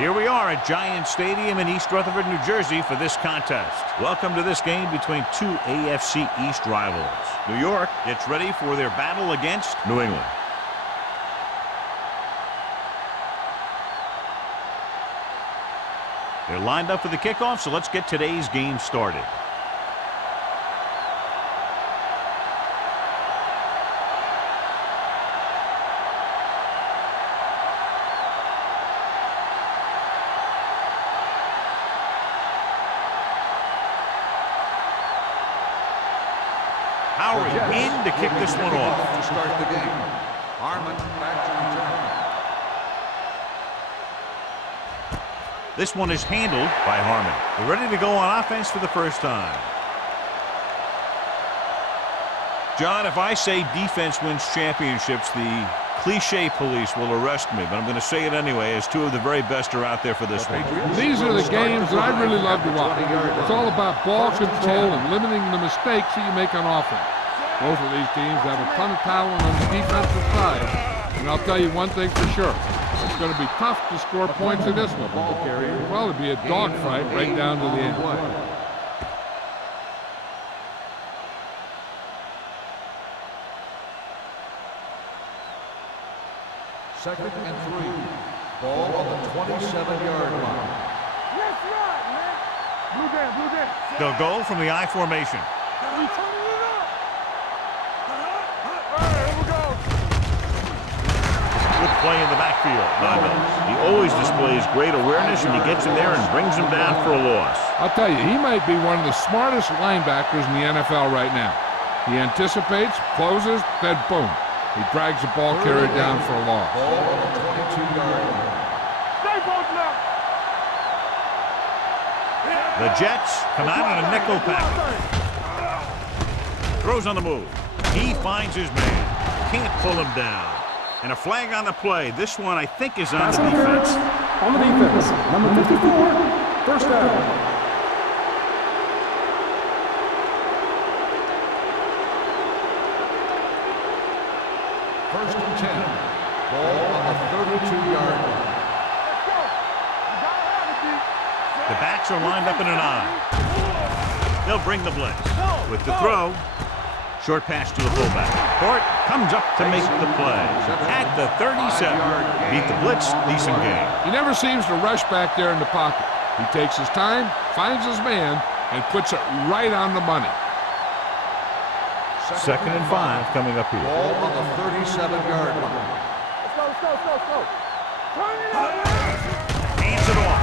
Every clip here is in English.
Here we are at Giant Stadium in East Rutherford, New Jersey for this contest. Welcome to this game between two AFC East rivals. New York gets ready for their battle against New England. They're lined up for the kickoff, so let's get today's game started. Howard in to kick this one off. To start the game. Harmon back to return. This one is handled by Harmon. They're ready to go on offense for the first time. John, if I say defense wins championships, the cliche police will arrest me, but I'm going to say it anyway, as two of the very best are out there for this one. These are the games that I really love to watch. It's all about ball control and limiting the mistakes that you make on offense. Both of these teams have a ton of talent on the defensive side, and I'll tell you one thing for sure. It's going to be tough to score points in this one. Well, it'll be a dogfight right down to the end. Second and 3. Ball on the 27-yard line. Let's run, man. Blue down. They'll go from the I formation. We turning it up. All right, here we go. Good play in the backfield. He always displays great awareness, and he gets in there and brings him down for a loss. I'll tell you, he might be one of the smartest linebackers in the NFL right now. He anticipates, closes, then boom. He drags the ball carrier down for a loss. Ball on the 22-yard line. Stay both now. The Jets come out in a nickel package. Throws on the move. He finds his man. Can't pull him down. And a flag on the play. This one, I think, is on the defense. On the defense, number 54, first down. First and 10. Ball on the 32-yard line. The backs are lined up in an I. They'll bring the blitz. With the throw, short pass to the fullback. Court comes up to make the play. At the 37. Beat the blitz, decent game. He never seems to rush back there in the pocket. He takes his time, finds his man, and puts it right on the money. Second and 5 coming up here. Ball on the 37-yard line. Let's go. Turn it up, man. Hands it off.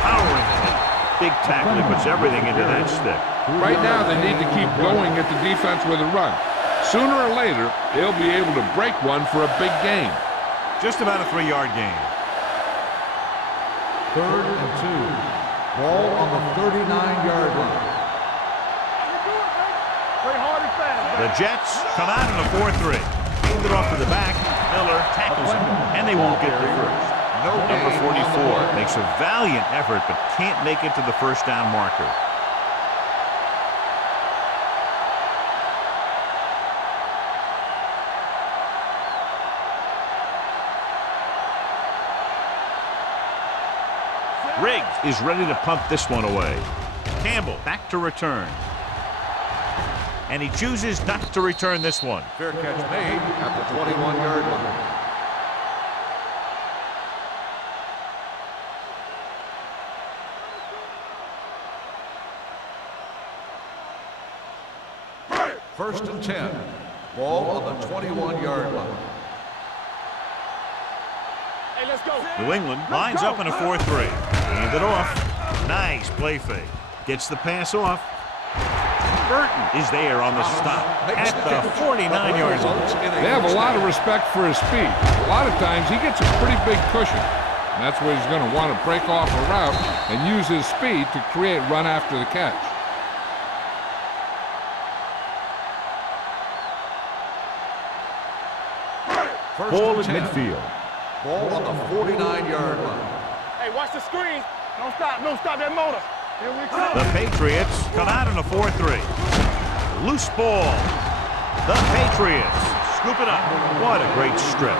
Powering it. Big tackle. He puts everything into that stick. Right now, they need to keep going at the defense with a run. Sooner or later, they'll be able to break one for a big game. Just about a 3-yard gain. Third and 2. Ball on the 39-yard line. Play hard and fast. The Jets come out in a 4-3. Hand it off to the back. Miller tackles him, and they won't get the first. Number 44 makes a valiant effort, but can't make it to the first down marker. Riggs is ready to pump this one away. Campbell back to return. And he chooses not to return this one. Fair catch made at the 21-yard line. First and 10. Ball on the 21-yard line. Hey, let's go. New England lines up in a 4-3. Hand it off. Nice play fake. Gets the pass off. Burton is there on the stop at the 49-yard line. They have a lot of respect for his speed. A lot of times, he gets a pretty big cushion. And that's where he's going to want to break off a route and use his speed to create run after the catch. Ball at midfield. Ball on the 49-yard line. Hey, watch the screen. Don't stop that motor. Here we come. The Patriots come out in a 4-3. Loose ball. The Patriots scoop it up. What a great strip.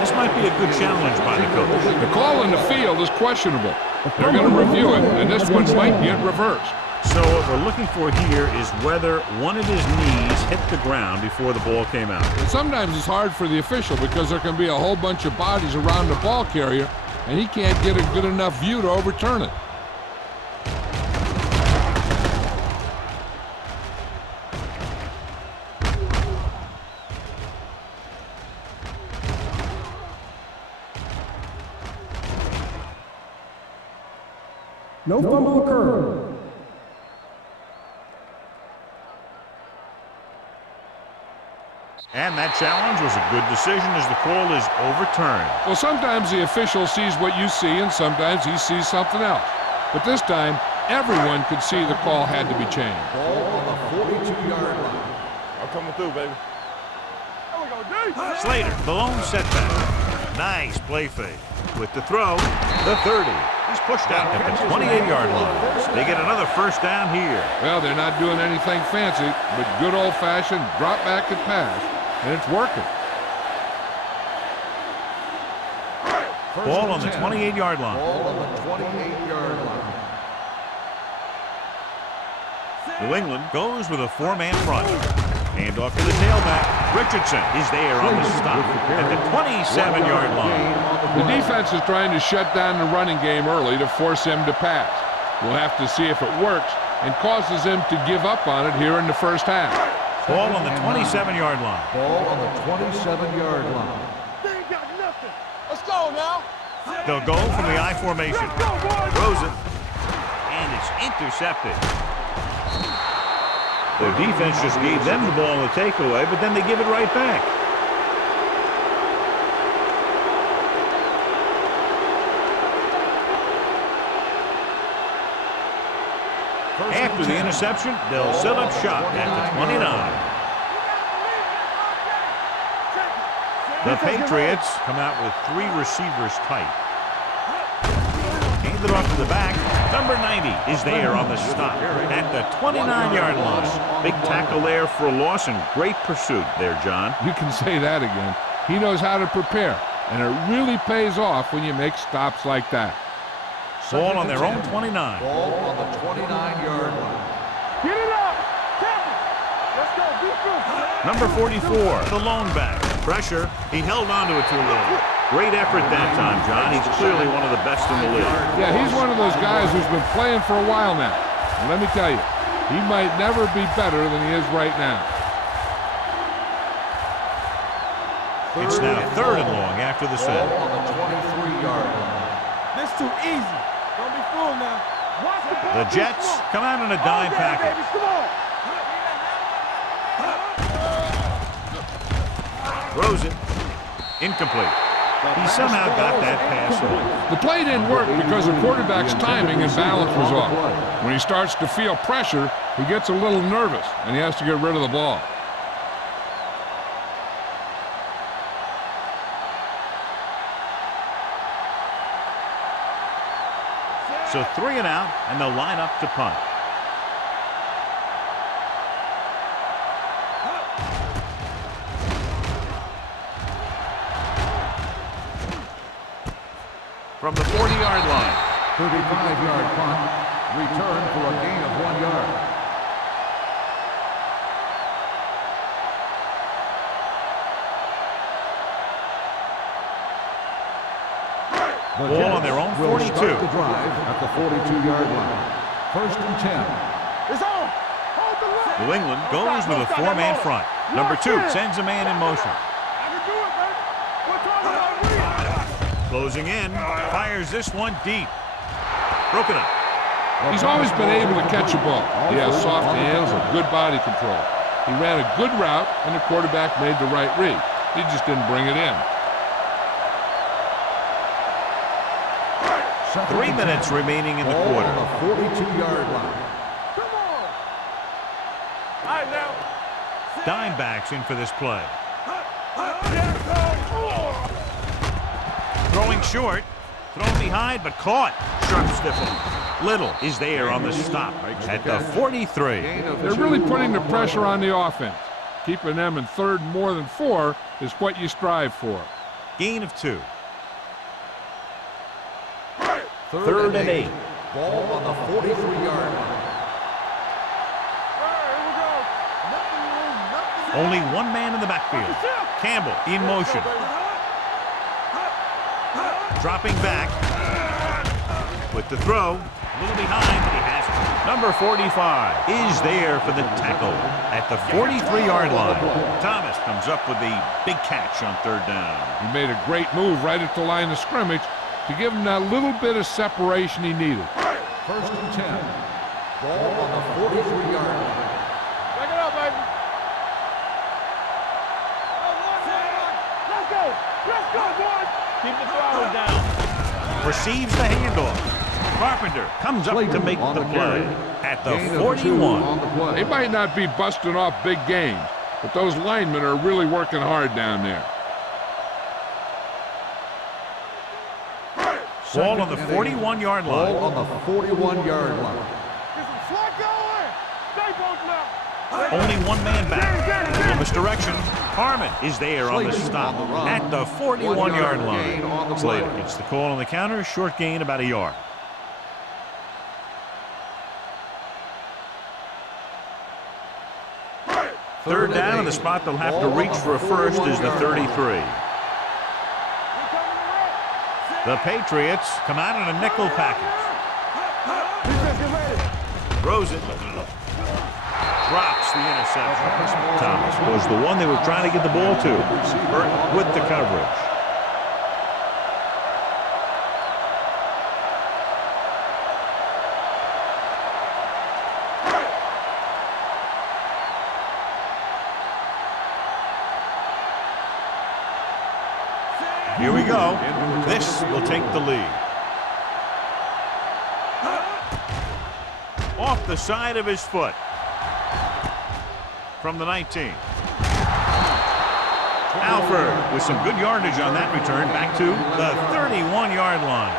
This might be a good challenge by the coach. The call in the field is questionable. They're going to review it, and this one might get reversed. So what we're looking for here is whether one of his knees hit the ground before the ball came out. And sometimes it's hard for the official because there can be a whole bunch of bodies around the ball carrier, and he can't get a good enough view to overturn it. No fumble occurred. And that challenge was a good decision as the call is overturned. Well, sometimes the official sees what you see, and sometimes he sees something else. But this time, everyone could see the call had to be changed. Ball on the 42-yard line. I'm coming through, baby. There we go, D. Slater, the lone setback. Nice play fake. With the throw, the 30. He's pushed out at the 28-yard line. They get another first down here. Well, they're not doing anything fancy, but good old-fashioned drop back and pass, and it's working. Ball on the 28-yard line. Ball on the 28-yard line. New England goes with a four-man front. Hand off to the tailback. Richardson is there on the stop at the 27-yard line. The defense is trying to shut down the running game early to force him to pass. We'll have to see if it works and causes him to give up on it here in the first half. Ball on the 27-yard line. Ball on the 27-yard line. They ain't got nothing. Let's go now. They'll go from the I formation. Let's go, boys. Throws it. And it's intercepted. The defense just gave them the ball in the takeaway, but then they give it right back. After the interception, they'll set up shop at the 29. The Patriots come out with three receivers tight. Hand it off to the back. Number 90 is there on the stop at the 29-yard line. Big tackle there for a loss and great pursuit there, John. You can say that again. He knows how to prepare, and it really pays off when you make stops like that. Ball on their own 29. Ball on the 29-yard line. Get it up. Tackle. Let's go. Be through. Number 44, the lone back. Pressure. He held on to it too long. Great effort that time, John. He's clearly one of the best in the league. Yeah, he's one of those guys who's been playing for a while now. And let me tell you, he might never be better than he is right now. It's now third and long after the set. Ball on the 23-yard line. This too easy. Don't be fooled now. Watch the ball. The Jets come out in a dime package. Baby, come on. Throws it. Incomplete. He somehow got that pass off. The play didn't work because the quarterback's timing and balance was off. When he starts to feel pressure, he gets a little nervous, and he has to get rid of the ball. So 3 and out, and they'll line up to punt. From the 40-yard line. 35-yard punt. Return for a gain of 1 yard. Ball on their own 42. Start the drive at the 42-yard line. First and 10. It's on. Hold the line. New England goes with a four-man front. Number 2 sends a man in motion. I can do it, baby. What time is that? Closing in, fires this one deep. Broken up. He's always been able to catch a ball. He has soft hands and good body control. He ran a good route, and the quarterback made the right read. He just didn't bring it in. 3 minutes remaining in the Ball quarter. on the 42-yard line. Come on. All right, now. Dime backs in for this play. Throwing short. Thrown behind, but caught. Sharp stiffing. Little is there on the stop at the 43. They're really putting the pressure on the offense. Keeping them in third more than 4 is what you strive for. Gain of 2. Third and 8. Ball on the 43-yard line. Only one man in the backfield. Campbell in motion. Dropping back. With the throw. A little behind, but he has it. Number 45 is there for the tackle at the 43-yard line. Thomas comes up with the big catch on 3rd down. He made a great move right at the line of scrimmage to give him that little bit of separation he needed. 1st and 10. Ball on the 43-yard line. Back it up, baby. Let's go. Let's go, boys. Keep the throttle down. Receives the handoff. Carpenter comes up to make the play at the 41. They might not be busting off big games, but those linemen are really working hard down there. Ball on the 41-yard line. Ball on the 41-yard line. Get some slack going. Stay both now. Only one man back. A little misdirection. Harmon is there on the stop at the 41-yard line. Slater gets the call on the counter. Short gain about a yard. Third down, and the spot they'll have to reach for a first is the 33. The Patriots come out in a nickel package. Throws it. Drops the interception. Thomas was the one they were trying to get the ball to. Hurt with the coverage. Here we go. This will take the lead. Off the side of his foot. From the 19. Alford with some good yardage on that return. Back to the 31-yard line.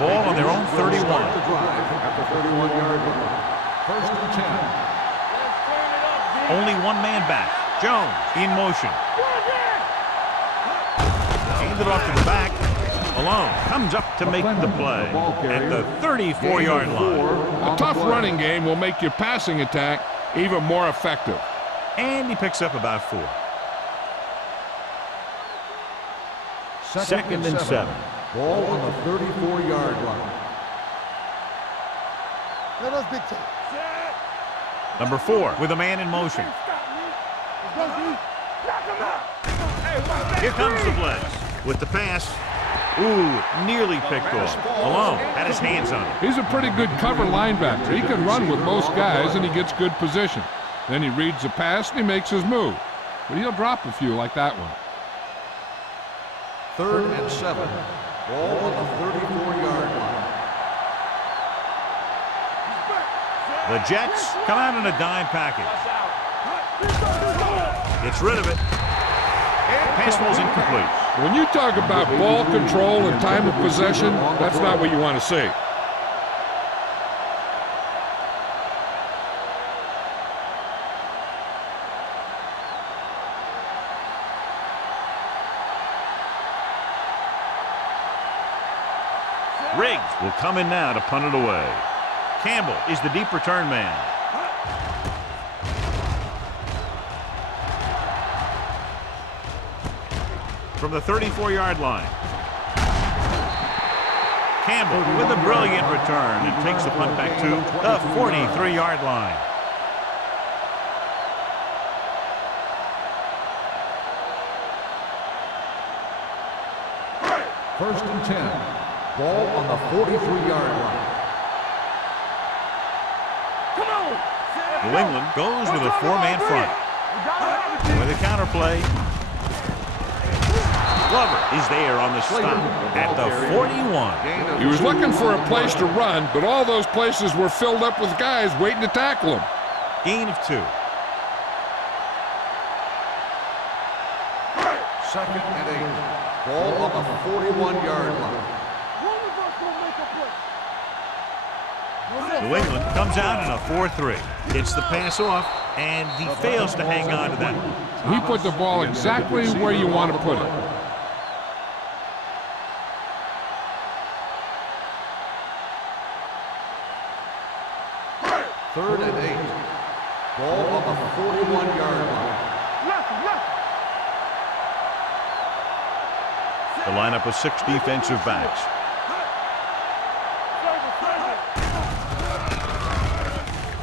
Ball on their own 31. At the 31-yard line. 1st and 10. Only one man back. Jones in motion. Handed off to the back. Alone comes up to make the play at the 34-yard line. A tough running game will make your passing attack even more effective. And he picks up about 4. 2nd and 7. Ball on the 34-yard line. Number 4 with a man in motion. Here comes the blitz with the pass. Ooh, nearly picked off. Alone had his hands on it. He's a pretty good cover linebacker. He can run with most guys, and he gets good position. Then he reads the pass, and he makes his move. But he'll drop a few like that one. 3rd and 7. Ball on the 34-yard line. The Jets come out in a dime package. Gets rid of it. Pass ball's incomplete. When you talk about ball control and time of possession, that's not what you want to see. Riggs will come in now to punt it away. Campbell is the deep return man. From the 34-yard line. Campbell with a brilliant return and takes the punt back to the 43-yard line. First and 10. Ball on the 43-yard line. New England goes with a 4-man front. With a counterplay. Glover is there on the stop at the 41. He was looking for a place to run, but all those places were filled up with guys waiting to tackle him. Gain of 2. 2nd and 8. Ball on the 41-yard line. New England comes out in a 4-3. Gets the pass off, and he fails to hang on to that one. He put the ball exactly where you want to put it. Third and 8. Ball on the 41-yard line. The lineup of 6 defensive backs.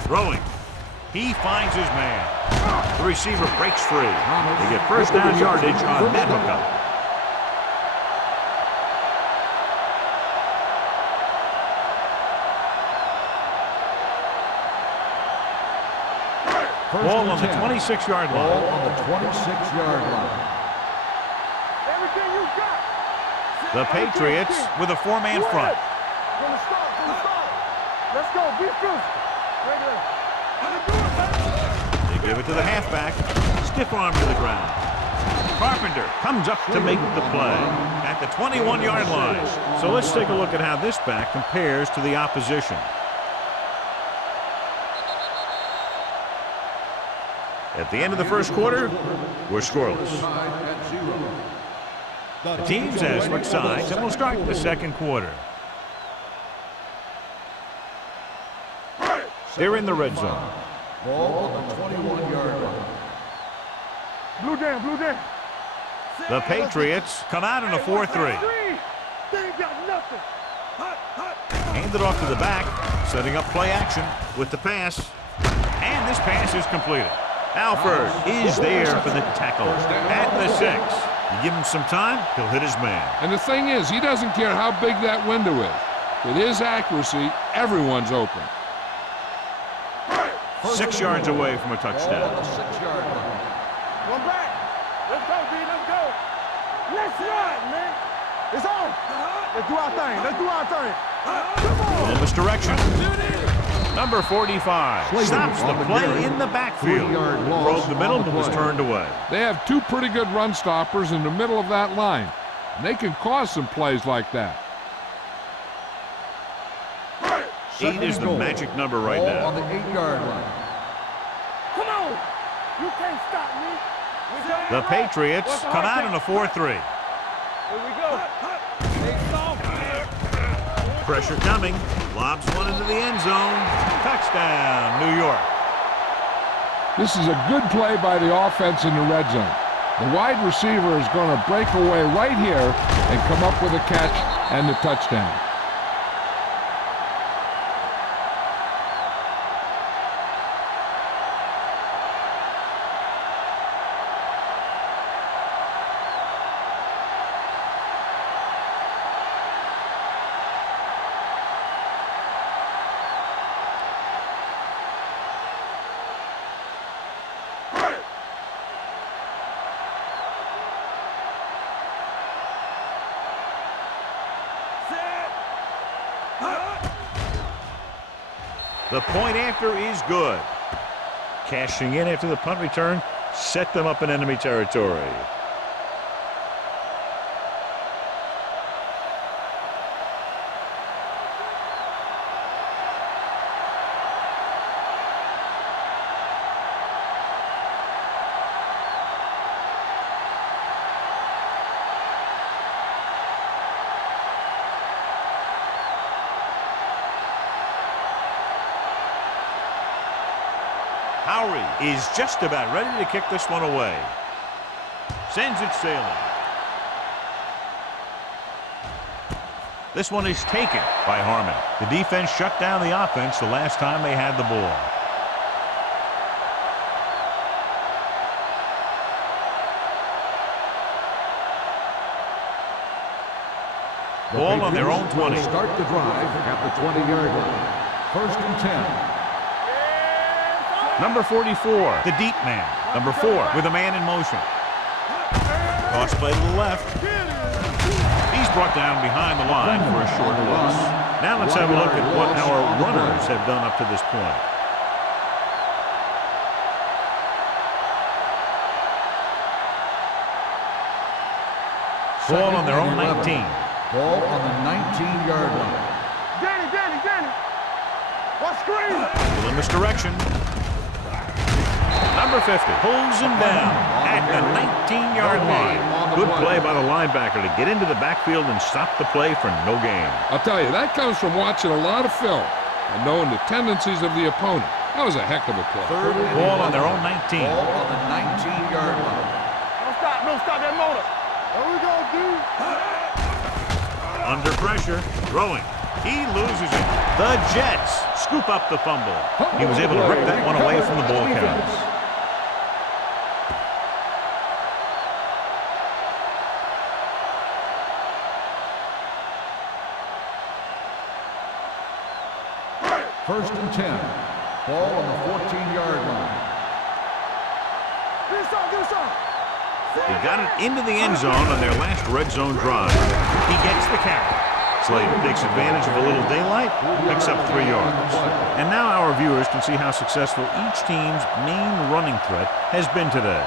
Throwing. He finds his man. The receiver breaks free. They get first down yardage on that hookup. Ball on the 26-yard line. Ball on the 26-yard line. Everything you got. The Patriots with a 4-man front. From the start. Let's go. Be physical. They give it to the halfback. Stiff arm to the ground. Carpenter comes up to make the play at the 21-yard line. So let's take a look at how this back compares to the opposition. At the end of the first quarter, we're scoreless. The teams have switched sides, and we'll start the second quarter. They're in the red zone. Ball on the 21-yard line. Blue down. The Patriots come out in a 4-3. They ain't got nothing. Handed off to the back, setting up play action with the pass. And this pass is completed. Alford is there for the tackle at the 6. You give him some time, he'll hit his man. And the thing is, he doesn't care how big that window is. With his accuracy, everyone's open. 6 yards away from a touchdown. Ball on the 6-yard line. One back. Let's go, D. Let's go. Let's run, man. It's on. Let's do our thing. Come on. In this direction. Number 45 stops the play in the backfield. Broke the middle, but was turned away. They have 2 pretty good run stoppers in the middle of that line. And they can cause some plays like that. 8 is the magic number right Ball now. on the 8-yard line. Come on. You can't stop me. The Patriots come out in a 4-3. Here we go. Pressure coming. Lobs one into the end zone. Touchdown, New York. This is a good play by the offense in the red zone. The wide receiver is going to break away right here and come up with a catch and the touchdown. The point after is good. Cashing in after the punt return set them up in enemy territory. Howery is just about ready to kick this one away. Sends it sailing. This one is taken by Harmon. The defense shut down the offense the last time they had the ball. Ball on their own 20. Start the drive at the 20-yard line. First and 10. Number 44, the deep man. Number 4 with a man in motion. Cross play to the left. He's brought down behind the line for a short loss. Now let's have a look at what our runners have done up to this point. Ball on their own 19. Ball on the 19-yard line. Danny. What screen? A little misdirection. Number 50 pulls him down at the 19-yard line. Good play by the linebacker to get into the backfield and stop the play for no gain. I'll tell you, that comes from watching a lot of film and knowing the tendencies of the opponent. That was a heck of a play. Third and Ball on 11. their own 19. Ball on the 19-yard line. Don't stop that motor. There we go, dude. Under pressure, throwing. He loses it. The Jets scoop up the fumble. He was able to rip that one away from the ball carriers. First and 10. Ball on the 14-yard line. He got it into the end zone on their last red zone drive. He gets the carry. Slater takes advantage of a little daylight, picks up 3 yards. And now our viewers can see how successful each team's main running threat has been today.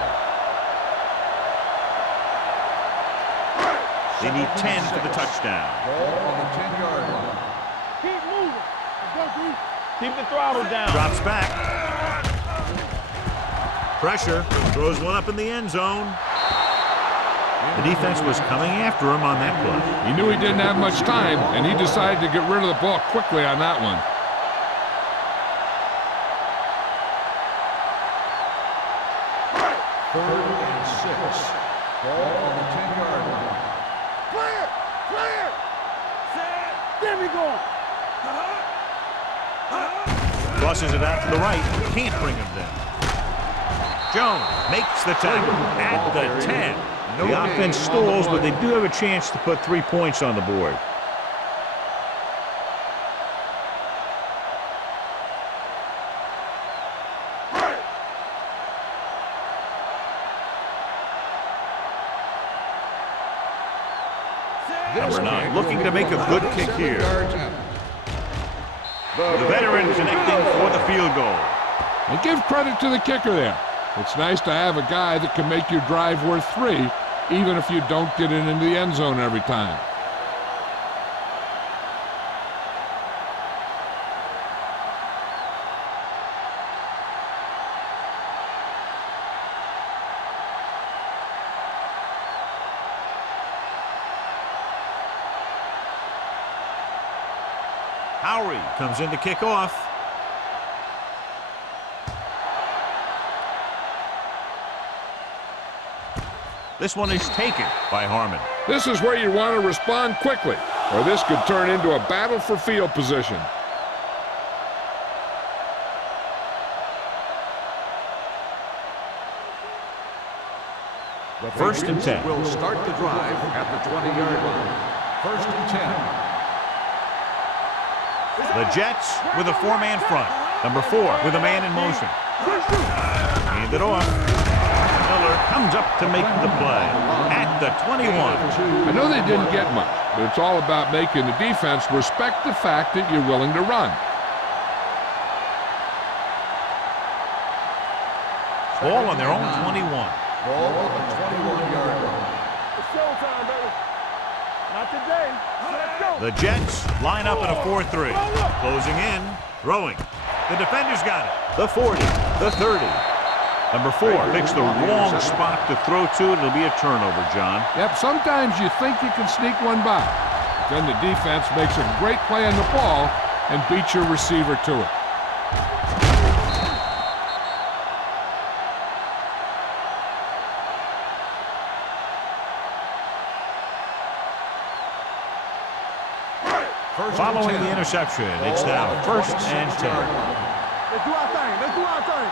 They need 10 for the touchdown. Ball on the 10-yard line. Keep moving. Let's go, dude. Keep the throttle down. Drops back. Pressure. Throws one up in the end zone. The defense was coming after him on that play. He knew he didn't have much time, and he decided to get rid of the ball quickly on that one. Third and 6. Ball on the 10-yard line. Clear. Clear. There we go. Crosses it out to the right. Can't bring him down. Jones makes the tackle at the 10. The offense stalls, but they do have a chance to put 3 points on the board. Number 9 looking to make a good kick here. The veteran connecting for the field goal. And give credit to the kicker there. It's nice to have a guy that can make your drive worth 3, even if you don't get it into the end zone every time. Howery comes in to kick off. This one is taken by Harmon. This is where you want to respond quickly, or this could turn into a battle for field position. The First and 10. will start the drive at the 20-yard line. First and 10. The Jets with a 4-man front. Number 4 with a man in motion. Hand it off. Miller comes up to make the play at the 21. I know they didn't get much, but it's all about making the defense respect the fact that you're willing to run. Ball on their own 21. Ball on the 21-yard line. It's showtime, baby. Not today. Let's go. The Jets line up in a 4-3. Closing in, throwing. The defender's got it. The 40, the 30. Number 4 picks the wrong spot to throw to. It'll be a turnover, John. Yep, sometimes you think you can sneak one by. Then the defense makes a great play on the ball and beats your receiver to it. Following the interception, it's now first and 10. Let's do our thing. Let's do our thing.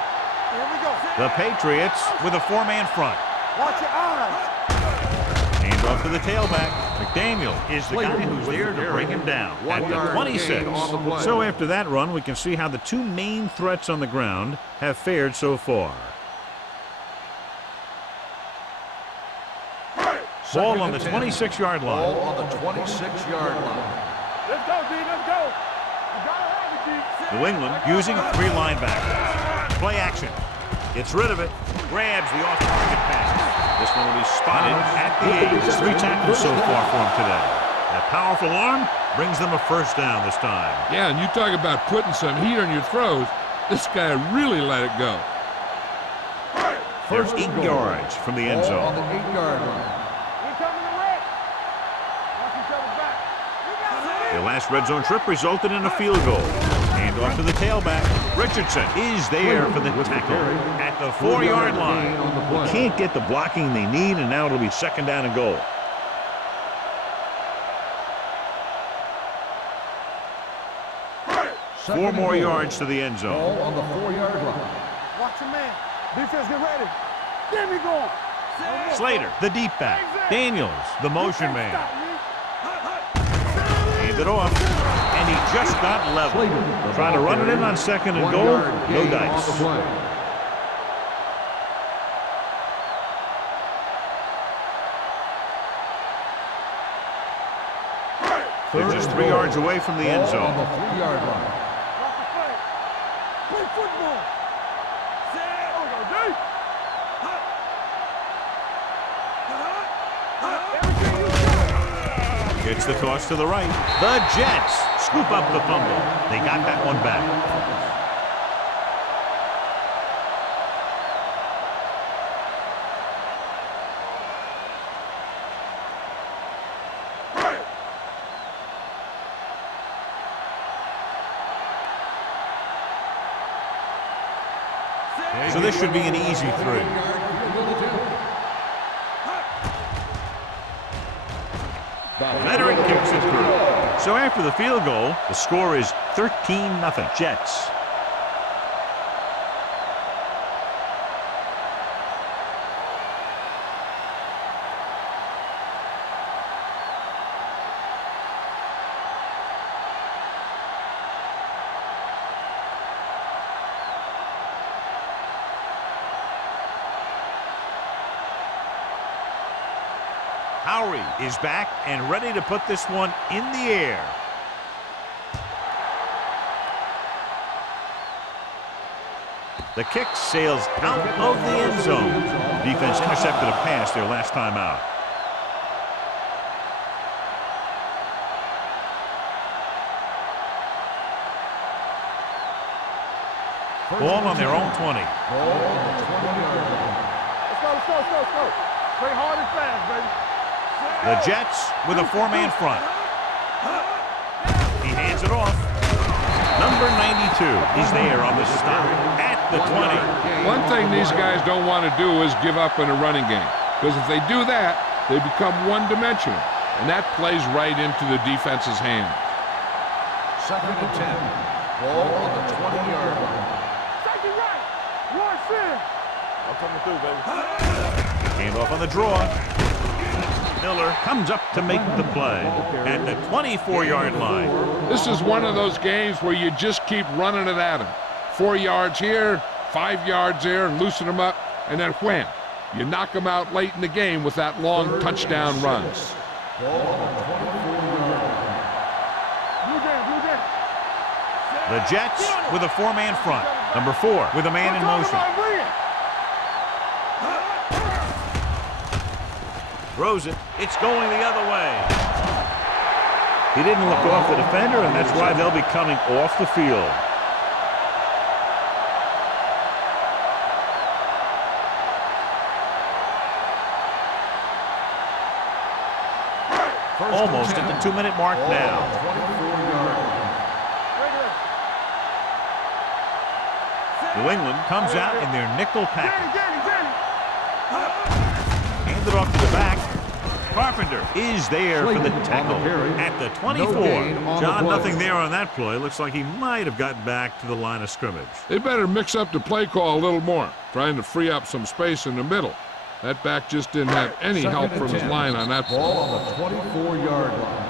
Here we go. The Patriots with a 4-man front. Watch your eyes. Hand off to the tailback. McDaniel is the guy who's there to bring him down at the 26. So after that run, we can see how the 2 main threats on the ground have fared so far. Ball on the 26-yard line. Ball on the 26-yard line. Let's go, D. Let's go. You gotta have it, D. New England using 3 linebackers. Play action. Gets rid of it. Grabs the off-target pass. This one will be spotted at the 8. 3 tackles so far for him today. That powerful arm Brings them a first down this time. Yeah, and you talk about putting some heat on your throws. This guy really let it go. There's 8 yards from the end Ball on zone. the 8-yard line. Incoming the red. Watch each other back. The last red zone trip resulted in a field goal. Hand off to the tailback. Richardson is there for the tackle at the 4-yard line. They can't get the blocking they need, and now it'll be second down and goal. Four more yards to the end zone. Ball on the 4-yard line. Watch your man. Defense get ready. Get me going. Slater, the deep back. Daniels, the motion man. Hand it off, and he just got level. Trying to run it in on second and goal. No dice. They're just 3 yards away from the end Ball on the zone. 3-yard line. Watch the play. Play football. Gets the toss to the right. The Jets scoop up the fumble. They got that one back. So this should be an easy 3. Veteran kicks it through. So after the field goal, the score is 13-0 Jets. Howery is back and ready to put this one in the air. The kick sails out of the end zone. Defense intercepted a pass their last time out. Ball on their own 20. Ball on the 20-yard line. Let's go. Play hard and fast, baby. The Jets with a 4-man front. He hands it off. Number 92 is there on the stop at the 20. One thing these guys don't want to do is give up in a running game. Because if they do that, they become one-dimensional. And that plays right into the defense's hands. 2nd and 10. Ball on the 20-yard line. Take it right. One sin. I'm coming through, baby. Hand off on the draw. Miller comes up to make the play at the 24-yard line. This is one of those games where you just keep running it at them. 4 yards here, 5 yards there, and loosen them up, and then wham. You knock them out late in the game with that long touchdown run. Ball on the 24-yard line. Blue game. The Jets with a 4-man front. Number 4 with a man in motion. Throws it. It's going the other way. He didn't look off the defender, and that's why they'll be coming off the field. Almost at the 2-minute mark now. 24-yard line. New England comes out in their nickel package. Handed off to the back. Carpenter is there for the tackle at the 24. John, nothing there on that play. Looks like he might have gotten back to the line of scrimmage. They better mix up the play call a little more, trying to free up some space in the middle. That back just didn't have any help from his line on that Ball ball. on the 24-yard line.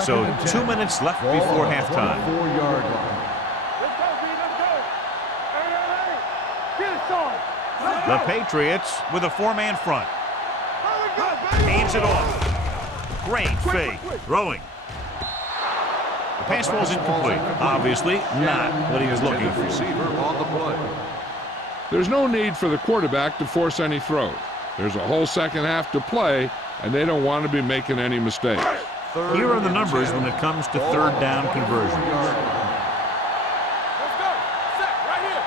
So 2 minutes left before halftime. 24-yard line. Let's go, B. Let's go. Hey. Get it started. The Patriots with a 4-man front. Here we go, baby. Hands it off. Great fake. Throwing. The pass falls incomplete. Obviously not what he was looking for. Receiver on the play. There's no need for the quarterback to force any throws. There's a whole second half to play, and they don't want to be making any mistakes. Here are the numbers when it comes to third down conversions. Let's go. Set right here.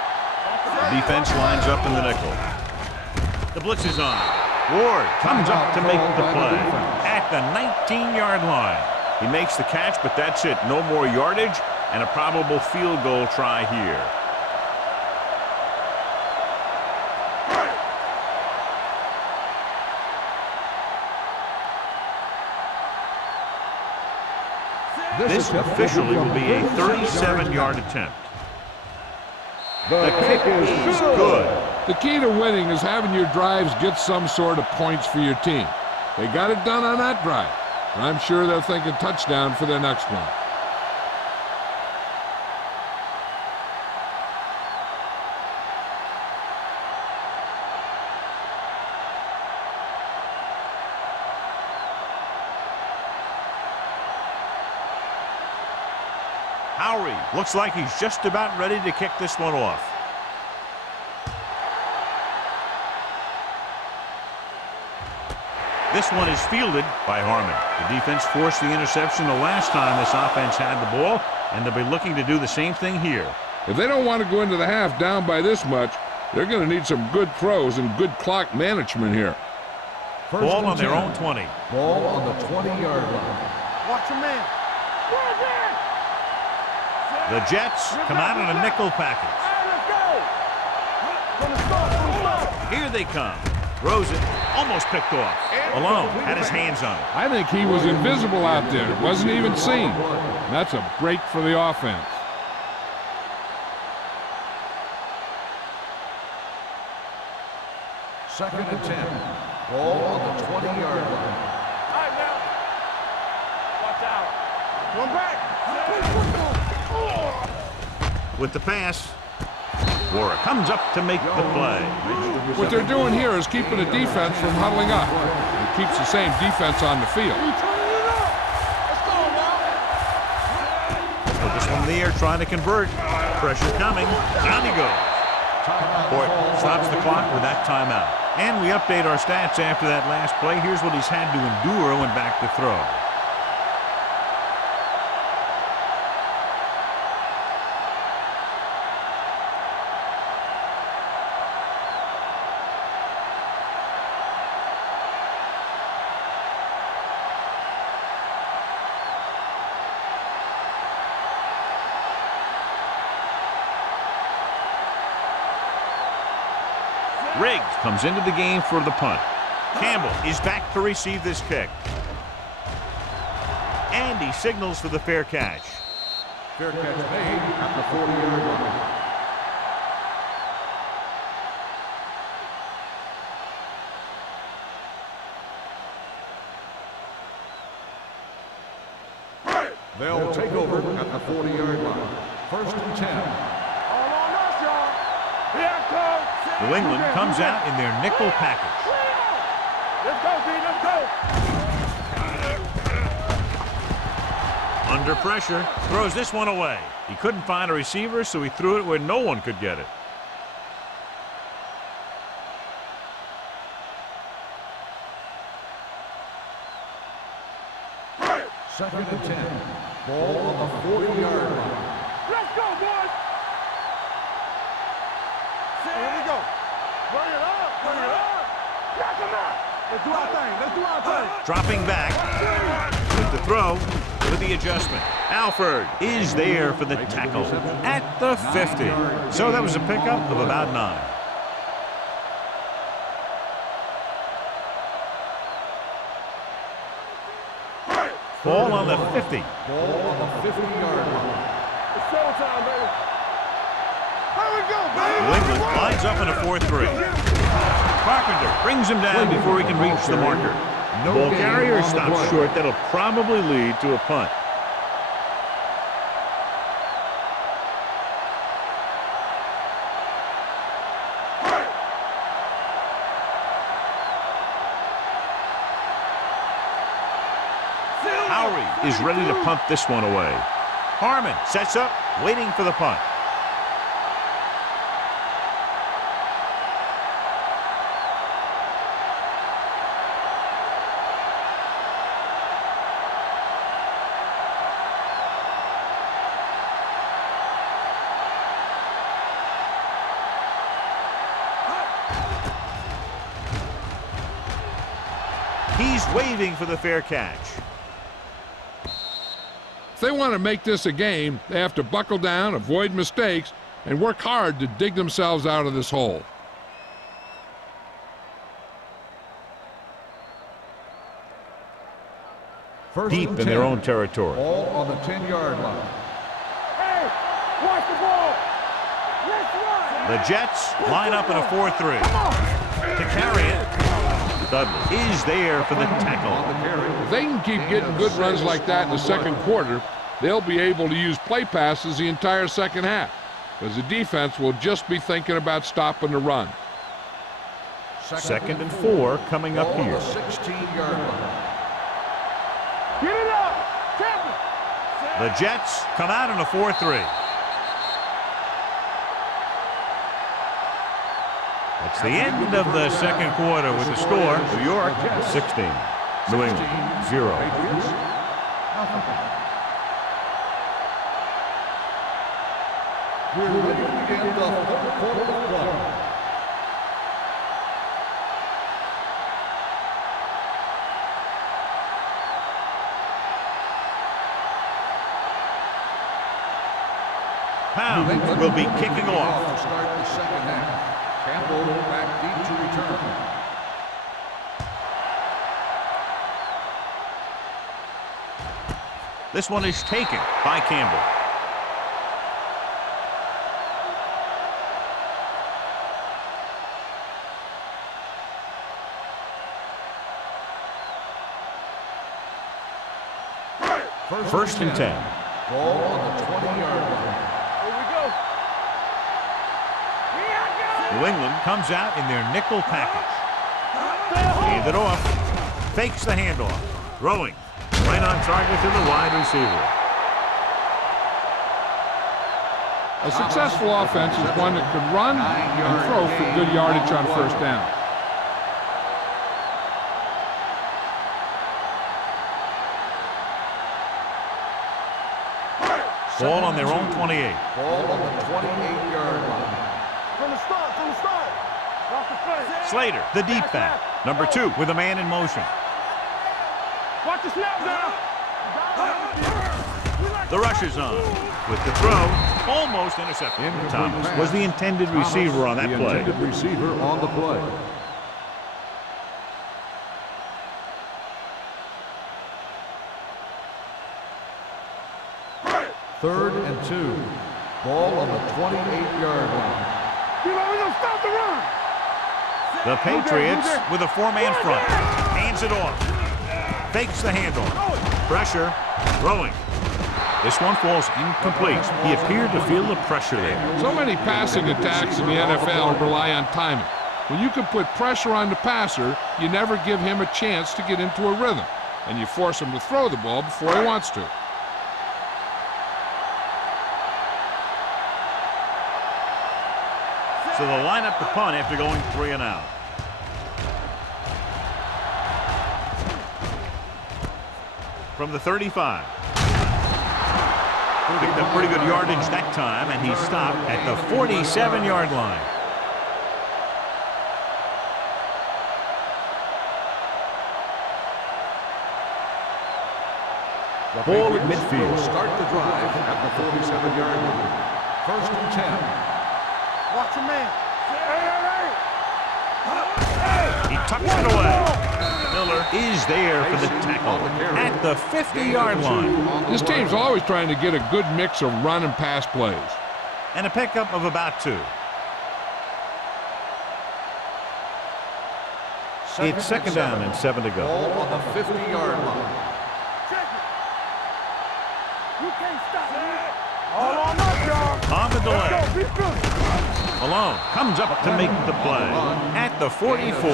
The defense lines up in the nickel. The blitz is on. Ward comes up to make the play at the 19-yard line. He makes the catch, but that's it. No more yardage and a probable field goal try here. This officially will be a 37-yard attempt. The kick is good. The key to winning is having your drives get some sort of points for your team. They got it done on that drive, and I'm sure they're thinking touchdown for their next one. Howery looks like he's just about ready to kick this one off. This one is fielded by Harmon. The defense forced the interception the last time this offense had the ball, and they'll be looking to do the same thing here. If they don't want to go into the half down by this much, they're going to need some good throws and good clock management here. Ball on their own 20. Ball on the 20-yard line. Watch your man. The Jets come out in a nickel package. Let's go. From the start. Here they come. Throws it, almost picked off. Alone, had his hands on it. I think he was invisible out there. Wasn't even seen. And that's a break for the offense. Second and 10. Ball on the 20-yard line. All right, now. Watch out. One back. With the pass, Warwick comes up to make the play. What they're doing here is keeping the defense from huddling up. It keeps the same defense on the field. Put this one in the air, trying to convert. Pressure coming. Down he goes. Boyd stops the clock with that timeout. And we update our stats after that last play. Here's what he's had to endure when back to throw. Riggs comes into the game for the punt. Campbell is back to receive this kick. And he signals for the fair catch. Fair catch made at the 40-yard line. They'll take over at the 40-yard line. First and 10. All on us, y'all. Here it comes. New England comes out in their nickel package. Let's go, B. Let's go. Under pressure, throws this one away. He couldn't find a receiver, so he threw it where no one could get it. Second and 10. Ball on the 40-yard line. Let's go, boys. Here we go. Bring it up. Bring it up. Knock him out. Let's do our thing. Let's do our thing. Dropping back with the throw, with the adjustment. Alford is there for the tackle at the 50. So that was a pickup of about 9. Ball on the 50. Ball on the 50-yard line. It's showtime, baby. Here we go, baby. New England lines up in a 4-3. Carpenter brings him down before he can reach the marker. The ball carrier stops short. That'll probably lead to a punt. Howery is ready to punt this one away. Harmon sets up, waiting for the punt. He's waving for the fair catch. If they want to make this a game, they have to buckle down, avoid mistakes, and work hard to dig themselves out of this hole. Deep in their own territory. Ball on the 10-yard line. Hey, watch the ball. Let's run. The Jets line up in a 4-3. To carry it, Dudley is there for the tackle. If they can keep getting good runs like that in the second quarter, they'll be able to use play passes the entire second half, because the defense will just be thinking about stopping the run. 2nd and 4 coming up here. 16-yard line. Get it up. Champion. The Jets come out in a 4-3. That's the end of the second quarter with the score. New York 16, New England 0. Patriots, we're ready to begin the fourth quarter of play. Pound will be kicking off. To start the second half. Campbell back deep to return. This one is taken by Campbell. First and 10. Ball on the 20-yard line. New England comes out in their nickel package. Hand it off. Fakes the handoff. Throwing. Right on target to the wide receiver. A successful offense is one that can run and throw for good yardage on first down. Ball on their own 28. Ball on the 28-yard line. From the start. Off the front. Slater, the deep back. Number 2 with a man in motion. Watch the snap now. The rush is on. With the throw, almost intercepted. Thomas was the intended receiver on that play. The intended receiver on the play. Third and 2. Ball on the 28-yard line. Stop the run. The Patriots with a 4-man front. Hands it off. Fakes the handoff. Pressure. Throwing. This one falls incomplete. He appeared to feel the pressure there. So many passing attacks in the NFL rely on timing. When you can put pressure on the passer, you never give him a chance to get into a rhythm, and you force him to throw the ball before he wants to. So they'll line up the punt after going 3 and out. From the 35. Picked up pretty good yardage that time, and he stopped at the 47-yard line. Ball at midfield. Start the drive at the 47-yard line. First and 10. Watch your man. He tucks it away. Miller is there for the tackle at the 50-yard line. This team's always trying to get a good mix of run and pass plays. And a pickup of about 2. It's second down and 7 to go. Ball on the 50-yard line. You can't stop me. All on us, y'all. On the delay. Let's go. Be good. Malone comes up to make the play at the 44.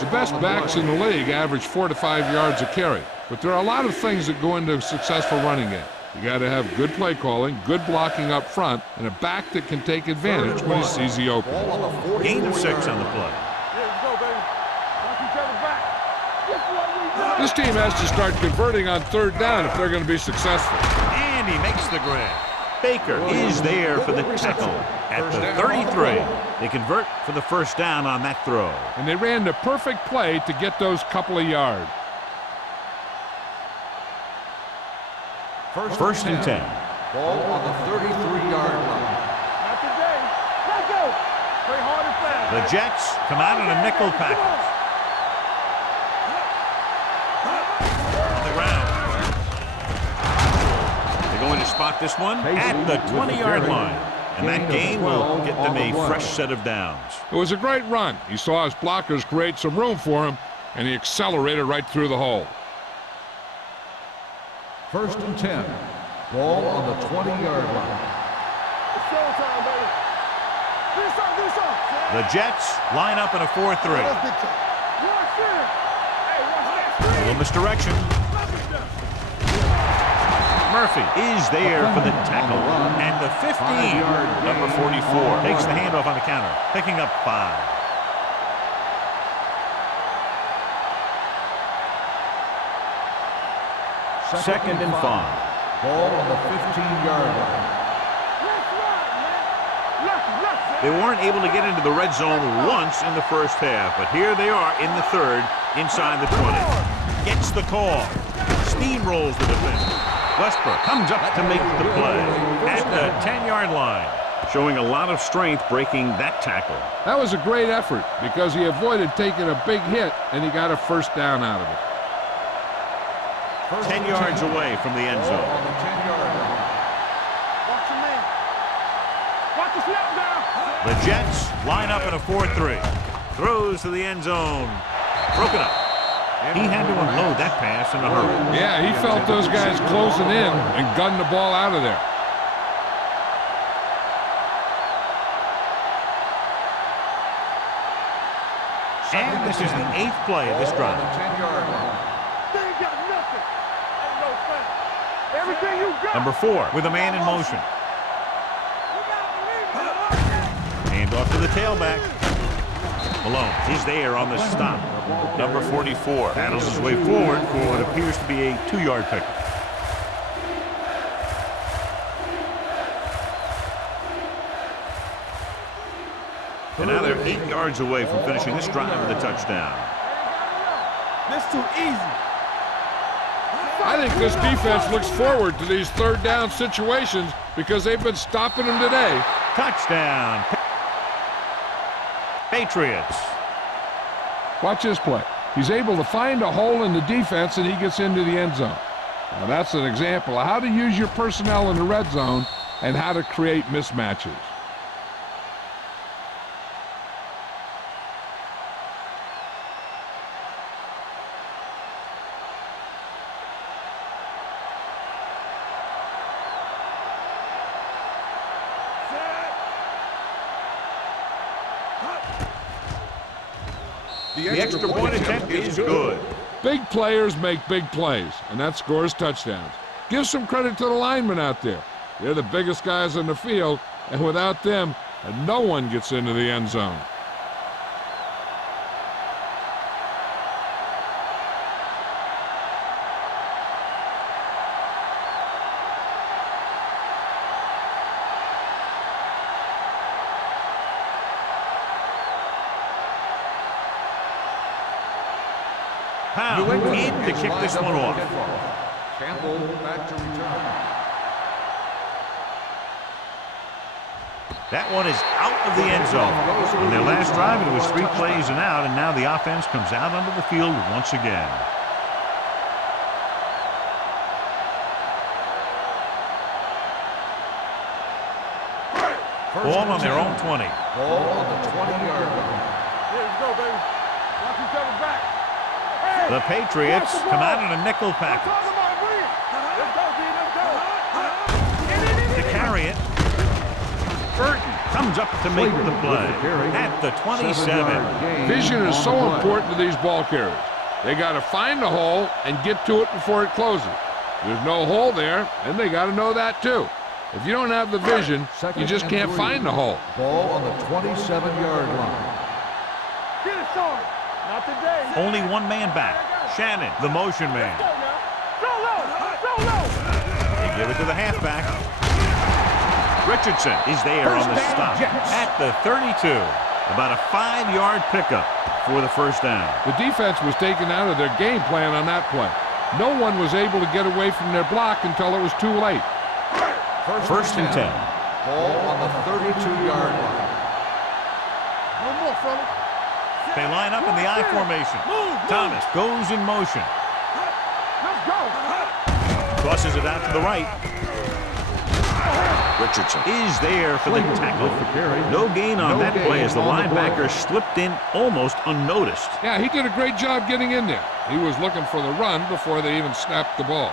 The best backs in the league average 4 to 5 yards a carry, but there are a lot of things that go into a successful running game. You got to have good play calling, good blocking up front, and a back that can take advantage when he sees the opening. Gain of 6 on the play. Let's go, baby. Watch each other back. This is what we do. This team has to start converting on third down if they're going to be successful. And he makes the grab. Baker is there for the tackle at the 33. They convert for the first down on that throw. And they ran the perfect play to get those couple of yards. First and 10. Ball on the 33-yard line. Not today. Let's go. Play hard and fast. The Jets come out in a nickel package. On the ground. They're going to spot this one at the 20-yard line. And that gain will get them a fresh set of downs. It was a great run. He saw his blockers create some room for him, and he accelerated right through the hole. First and 10. Ball on the 20-yard line. It's showtime, baby. Do something. The Jets line up in a 4-3. Watch it. Hey, watch that. A little misdirection. Murphy is there for the tackle. And the 15, number 44, takes the handoff on the counter, picking up 5. Second and 5. Ball on the 15-yard line. They weren't able to get into the red zone once in the first half, but here they are in the third, inside the 20. Gets the call. Steamrolls the defender. Westbrook comes up to make the play at the 10-yard line, showing a lot of strength breaking that tackle. That was a great effort because he avoided taking a big hit, and he got a first down out of it. 10 yards away from the end zone. On the 10-yard line. Watch your man. Watch the snap down. The Jets line up in a 4-3. Throws to the end zone. Broken up. He had to unload that pass in a hurry. Yeah, he felt those guys closing in and gunned the ball out of there. And this is the 8th play of this drive. On the 10-yard line. They ain't got nothing. Ain't no thing. Everything you got. Number 4 with a man in motion. Hand off to the tailback. Malone is there on the stop. Number 44 battles his way forward for what appears to be a 2-yard pickup. And now they're 8 yards away from finishing this drive with a touchdown. This too easy. I think this defense looks forward to these third down situations because they've been stopping them today. Touchdown. Patriots. Watch this play. He's able to find a hole in the defense and he gets into the end zone. Now that's an example of how to use your personnel in the red zone and how to create mismatches. The extra point attempt is good. Big players make big plays, and that scores touchdowns. Give some credit to the linemen out there. They're the biggest guys on the field, and without them, no one gets into the end zone. Pound in to kick this one off. Campbell back to return. That one is out of the end zone. In their last drive, it was 3 plays and out, and now the offense comes out onto the field once again. Ball on their own 20. Ball on the 20-yard line. Here we go, baby. Watch each other back. Hey, The Patriots come out in a nickel package. Let's go, B. Let's go. To carry it, Burton comes up to make the play at the 27. Vision is so important to these ball carriers. They got to find the hole and get to it before it closes. There's no hole there, and they got to know that too. If you don't have the vision, you just can't find the hole. Ball on the 27-yard line. Get it, Sarge. Not today. Only one man back. Shannon, the motion man. Go now. Go low. Go low. They give it to the halfback. Richardson is there on the stop at the 32. About a 5-yard pickup for the first down. The defense was taken out of their game plan on that play. No one was able to get away from their block until it was too late. First and 10. Ball on the 32-yard line. No more, fella. They line up in the I formation. Thomas goes in motion. Let's go. Tosses it out to the right. Richardson is there for the tackle. No gain on that play as the linebacker slipped in almost unnoticed. Yeah, he did a great job getting in there. He was looking for the run before they even snapped the ball.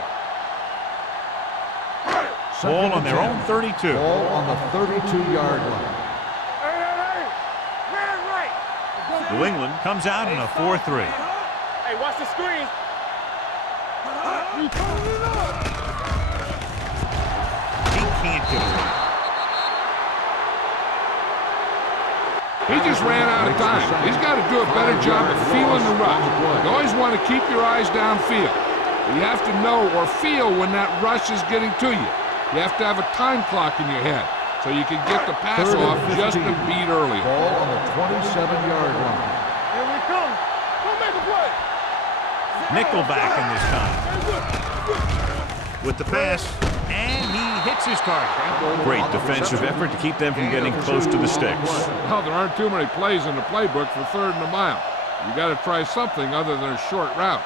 Ball on their own 32. Ball on the 32-yard line. Hey. Man right. New England comes out in a 4-3. Hey, watch the screen. He can't get away. He just ran out of time. He's got to do a better job of feeling the rush. You always want to keep your eyes downfield. You have to know or feel when that rush is getting to you. You have to have a time clock in your head so you can get the pass off just a beat earlier. Ball on the 27-yard line. Here we come. Don't make a play. Nickelback in this time. With the pass, and he hits his target. Great defensive effort to keep them from getting close to the sticks. Well, there aren't too many plays in the playbook for 3rd and a mile. You got to try something other than a short route.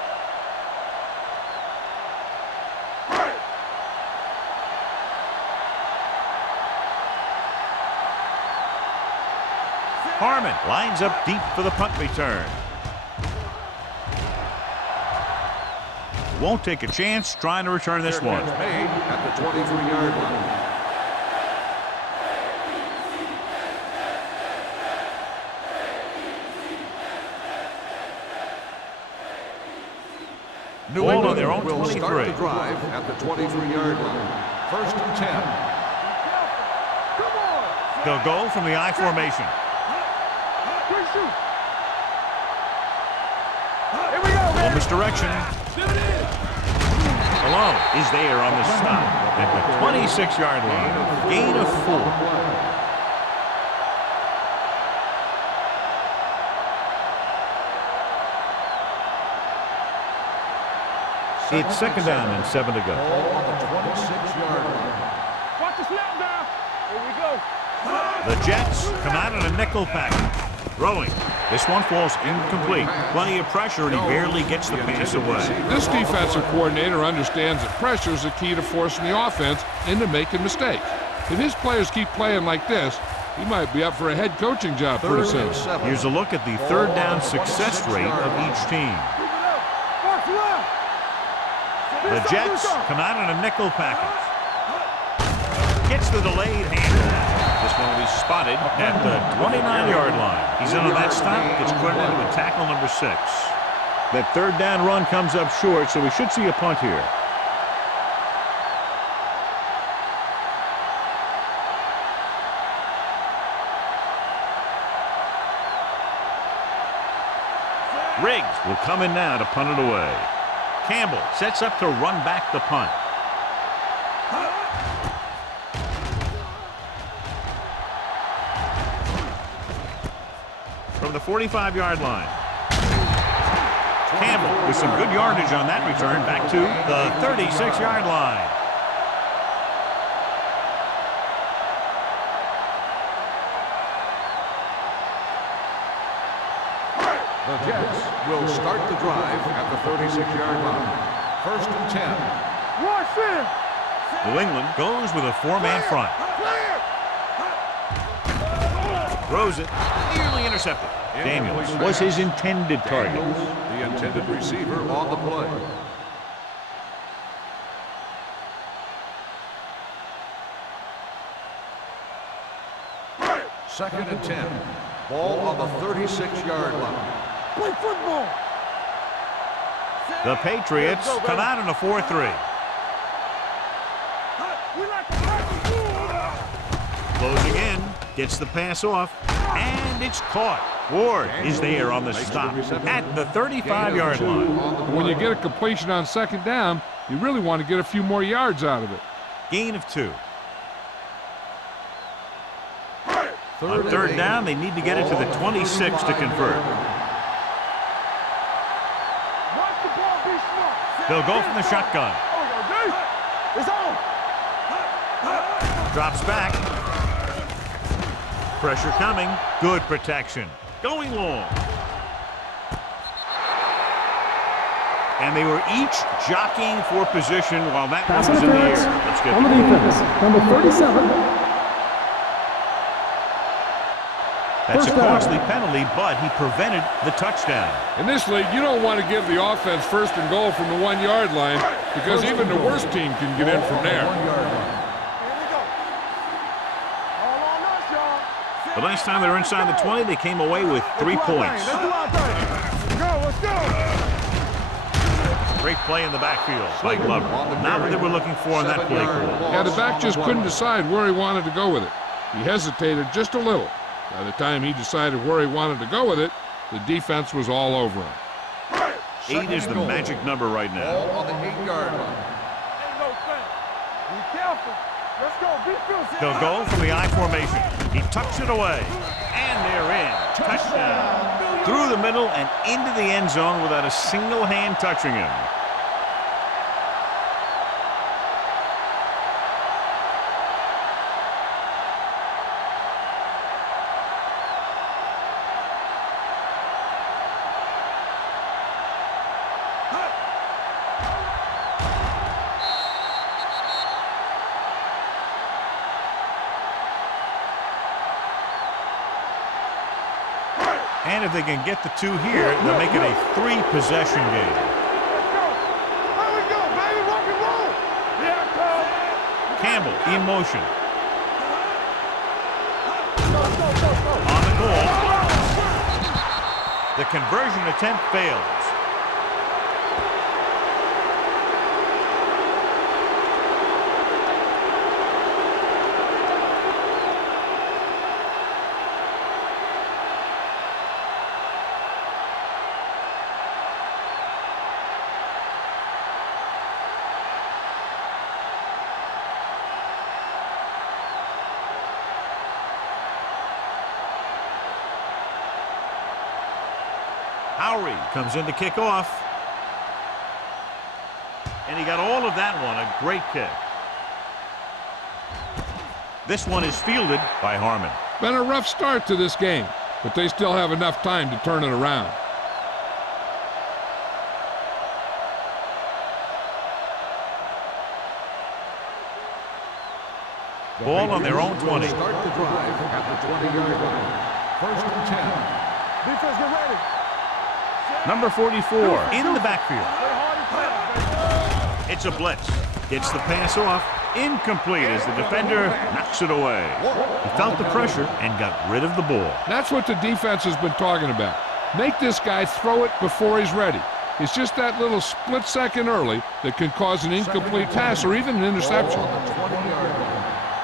Harmon lines up deep for the punt return. Won't take a chance trying to return this one. Made at the 23-yard line. New Ball on England their own will 23. start the drive at the 23-yard line. First and 10. They'll go from the I formation. Here we go, Little man. misdirection. Malone is there on the stop at the 26-yard line. Gain of 4. It's second down and 7 to go. Ball on the 26-yard line. Watch the snap down. Here we go. The Jets come out in a nickel package. Throwing. This one falls incomplete. Plenty of pressure, and he barely gets the pass away. This defensive coordinator understands that pressure is the key to forcing the offense into making mistakes. If his players keep playing like this, he might be up for a head coaching job pretty soon. Here's a look at the 3rd down success rate of each team. Watch left. The Jets come out in a nickel package. Gets the delayed handle. This one will be spotted at the 29-yard line. He's in on that stop. Gets put into a tackle number 6. That 3rd down run comes up short, so we should see a punt here. Riggs will come in now to punt it away. Campbell sets up to run back the punt. From the 45-yard line. Campbell with some good yardage on that return back to the 36-yard line. The Jets will start the drive at the 36-yard line. First and 10. Watch him. New England goes with a 4-man front. Throws it, nearly intercepted. Daniels was his intended target. The intended receiver on the play. Second and 10. Ball on the 36-yard line. Play football. The Patriots come out in a 4-3. Closing in, gets the pass off, and it's caught. Ward is there on the stop at the 35-yard line. When you get a completion on second down, you really want to get a few more yards out of it. Gain of 2. On third down, they need to get it to the 26 to convert. They'll go from the shotgun. Drops back. Pressure coming. Good protection. Going long. And they were each jockeying for position while that one Pass was in the interference air. Let's get on the defense. Number 37. That's a First down. costly penalty, but he prevented the touchdown. In this league, you don't want to give the offense first and goal from the 1-yard line because even the worst team can get in from there. The last time they were inside the 20, they came away with 3 points. Let's go. Great play in the backfield by Glover. Not what they were looking for on that play call. Yeah, the back just couldn't decide where he wanted to go with it. He hesitated just a little. By the time he decided where he wanted to go with it, the defense was all over him. 8 is the magic number right now. Ball on the 8-yard line. Be careful. Let's go. They'll go from the I formation. He tucks it away. And they're in. Touchdown. Through the middle and into the end zone without a single hand touching him. And if they can get the 2 here, they'll make it a 3-possession game. Campbell in motion. On the goal. The conversion attempt fails. Howery comes in to kick off. And he got all of that one. A great kick. This one is fielded by Harmon. Been a rough start to this game, but they still have enough time to turn it around. Ball on their own 20. Start the drive at the 20-yard line. First and 10. Defense, get ready. Number 44 in the backfield. It's a blitz. Gets the pass off. Incomplete as the defender knocks it away. He felt the pressure and got rid of the ball. That's what the defense has been talking about. Make this guy throw it before he's ready. It's just that little split second early that can cause an incomplete pass or even an interception.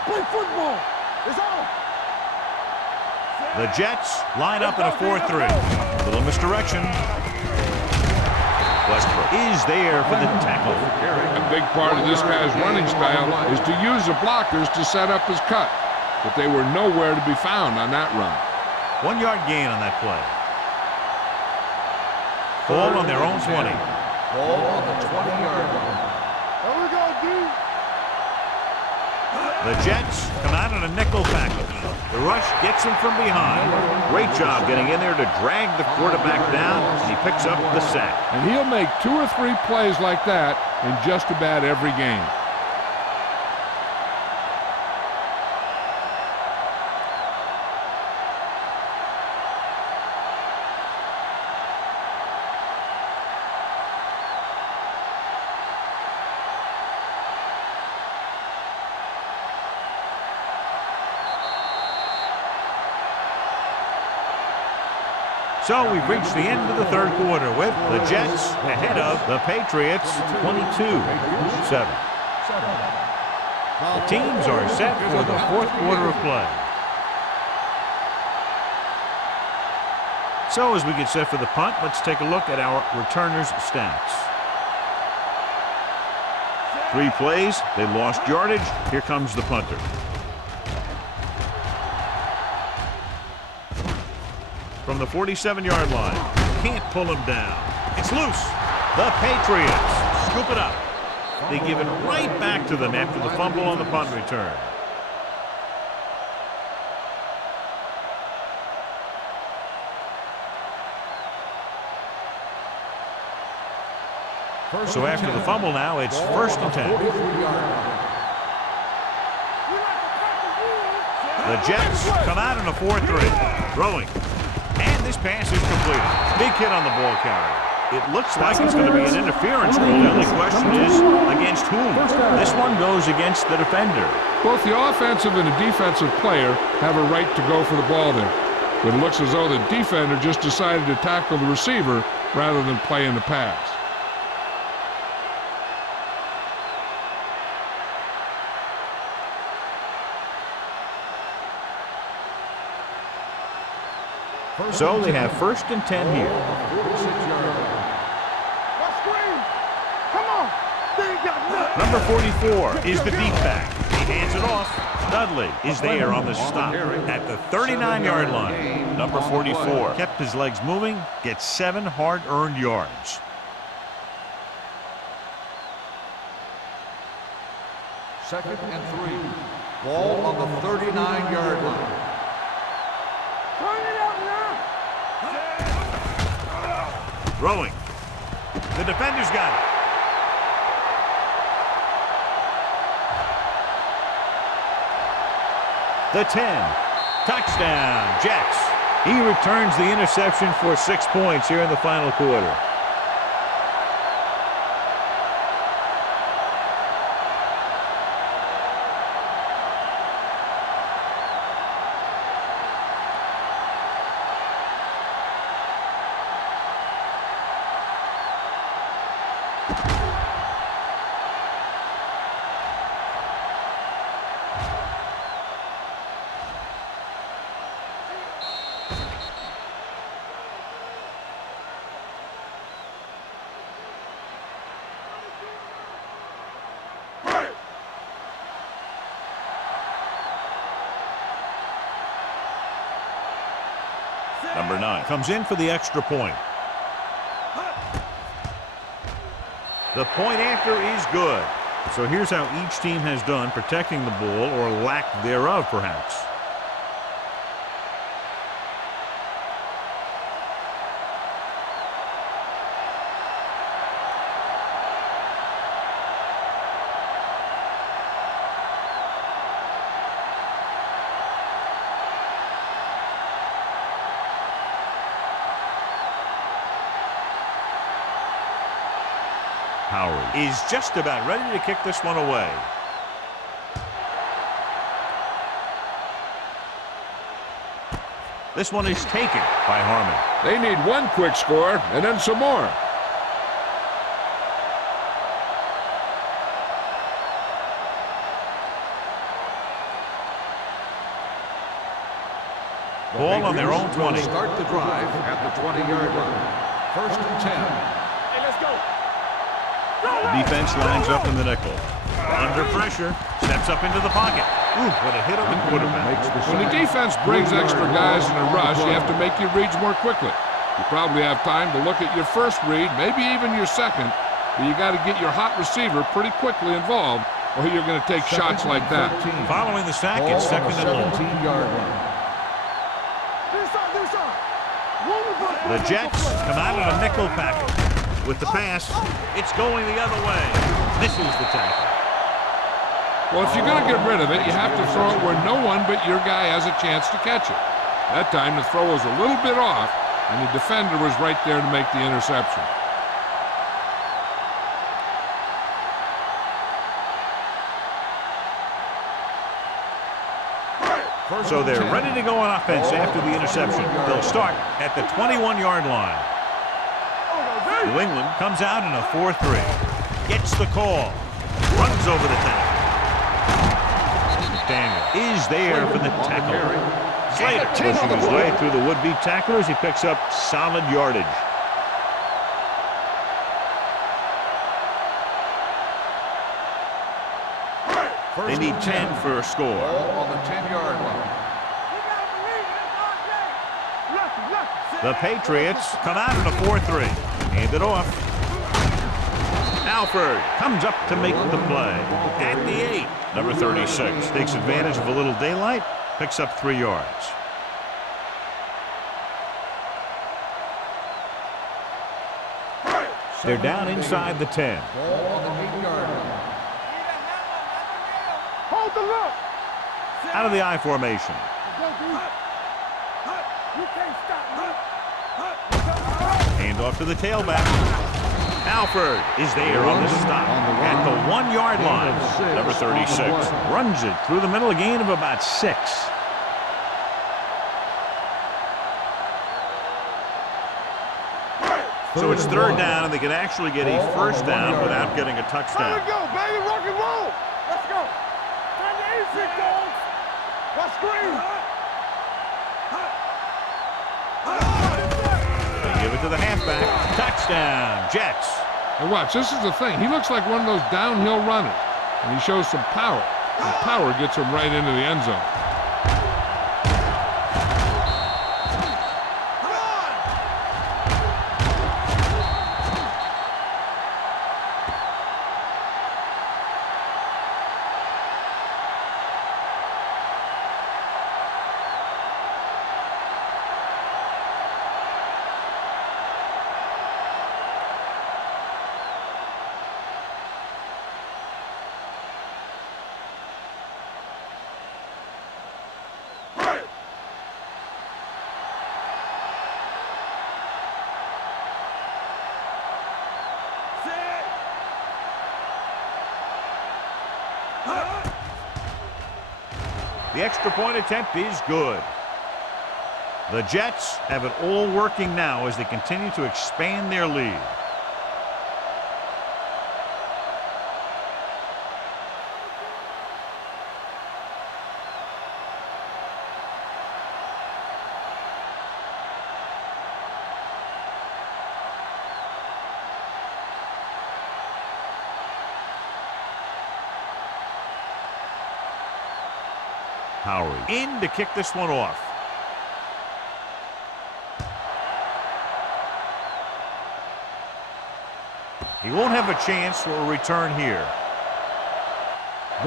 Play football. It's on. The Jets line up in a 4-3. Little misdirection. Westbrook is there for the tackle. A big part of this guy's running style is to use the blockers to set up his cut, but they were nowhere to be found on that run. 1-yard gain on that play. Ball on their own 20. Ball on the 20-yard line. There we go, D. The Jets come out in a nickel package. The rush gets him from behind. Great job getting in there to drag the quarterback down, and he picks up the sack. And he'll make 2 or 3 plays like that in just about every game. So we've reached the end of the third quarter with the Jets ahead of the Patriots 22-7. The teams are set for the fourth quarter of play. So as we get set for the punt, let's take a look at our returners' stats. 3 plays, they lost yardage. Here comes the punter. From the 47-yard line, can't pull him down. It's loose. The Patriots scoop it up. They give it right back to them after the fumble on the punt return. So after the fumble now, it's 1st and 10. The Jets come out in a 4-3. Throwing. And this pass is completed. Big hit on the ball carrier. It looks like it's going to be an interference rule. The only question is against whom? This one goes against the defender. Both the offensive and the defensive player have a right to go for the ball there. But it looks as though the defender just decided to tackle the receiver rather than play in the pass. So they have 1st and 10 here. Number 44 is the deep back. He hands it off. Dudley is there on the stop at the 39-yard line. Number 44 kept his legs moving, gets 7 hard-earned yards. Second and 3. Ball on the 39-yard line. Throwing. The defender's got it. The 10. Touchdown, Jets. He returns the interception for 6 points here in the final quarter. Number 9 comes in for the extra point. The point after is good. So here's how each team has done protecting the ball, or lack thereof, perhaps. Is just about ready to kick this one away. This one is taken by Harmon. They need one quick score and then some more. Ball on their own 20. Start the drive at the 20-yard line. 1st and 10. Hey, let's go. The defense lines up in the nickel. Under pressure, steps up into the pocket. Ooh, what a hit on the quarterback. When the defense brings extra guys in a rush, you have to make your reads more quickly. You probably have time to look at your first read, maybe even your second, but you got to get your hot receiver pretty quickly involved, or you're going to take shots like that. Following the sack, it's 2nd and long. 17-yard line. The Jets come out in a nickel package. With the pass, it's going the other way. Misses the tackle. Well, if you're going to get rid of it, you have to throw it where no one but your guy has a chance to catch it. That time, the throw was a little bit off, and the defender was right there to make the interception. So they're ready to go on offense after the interception. They'll start at the 21-yard line. New England comes out in a 4-3. Gets the call. Runs over the tackle. McDaniel is there for the tackle. Slater pushing his way through the would-be tacklers. He picks up solid yardage. They need 10 for a score. Ball on the 10-yard line. The Patriots come out in a 4-3. Hand it off. Alford comes up to make the play. At the 8, number 36 takes advantage of a little daylight, picks up 3 yards. They're down inside the 10. Ball on the 8-yard line. Hold the look. Out of the I formation. You can't stop me. Hand off to the tailback. Alford is there on the stop at the 1-yard line. Number 36 runs it through the middle, a gain of about 6. So it's 3rd down, and they can actually get a 1st down without getting a touchdown. Let's go, baby. Rock and roll. Let's go. Time to eat it, dogs. Let's scream. They give it to the halfback. Touchdown, Jets. And watch, this is the thing. He looks like one of those downhill runners, and he shows some power. And power gets him right into the end zone. The extra point attempt is good. The Jets have it all working now as they continue to expand their lead. Howery in to kick this one off. He won't have a chance for a return here.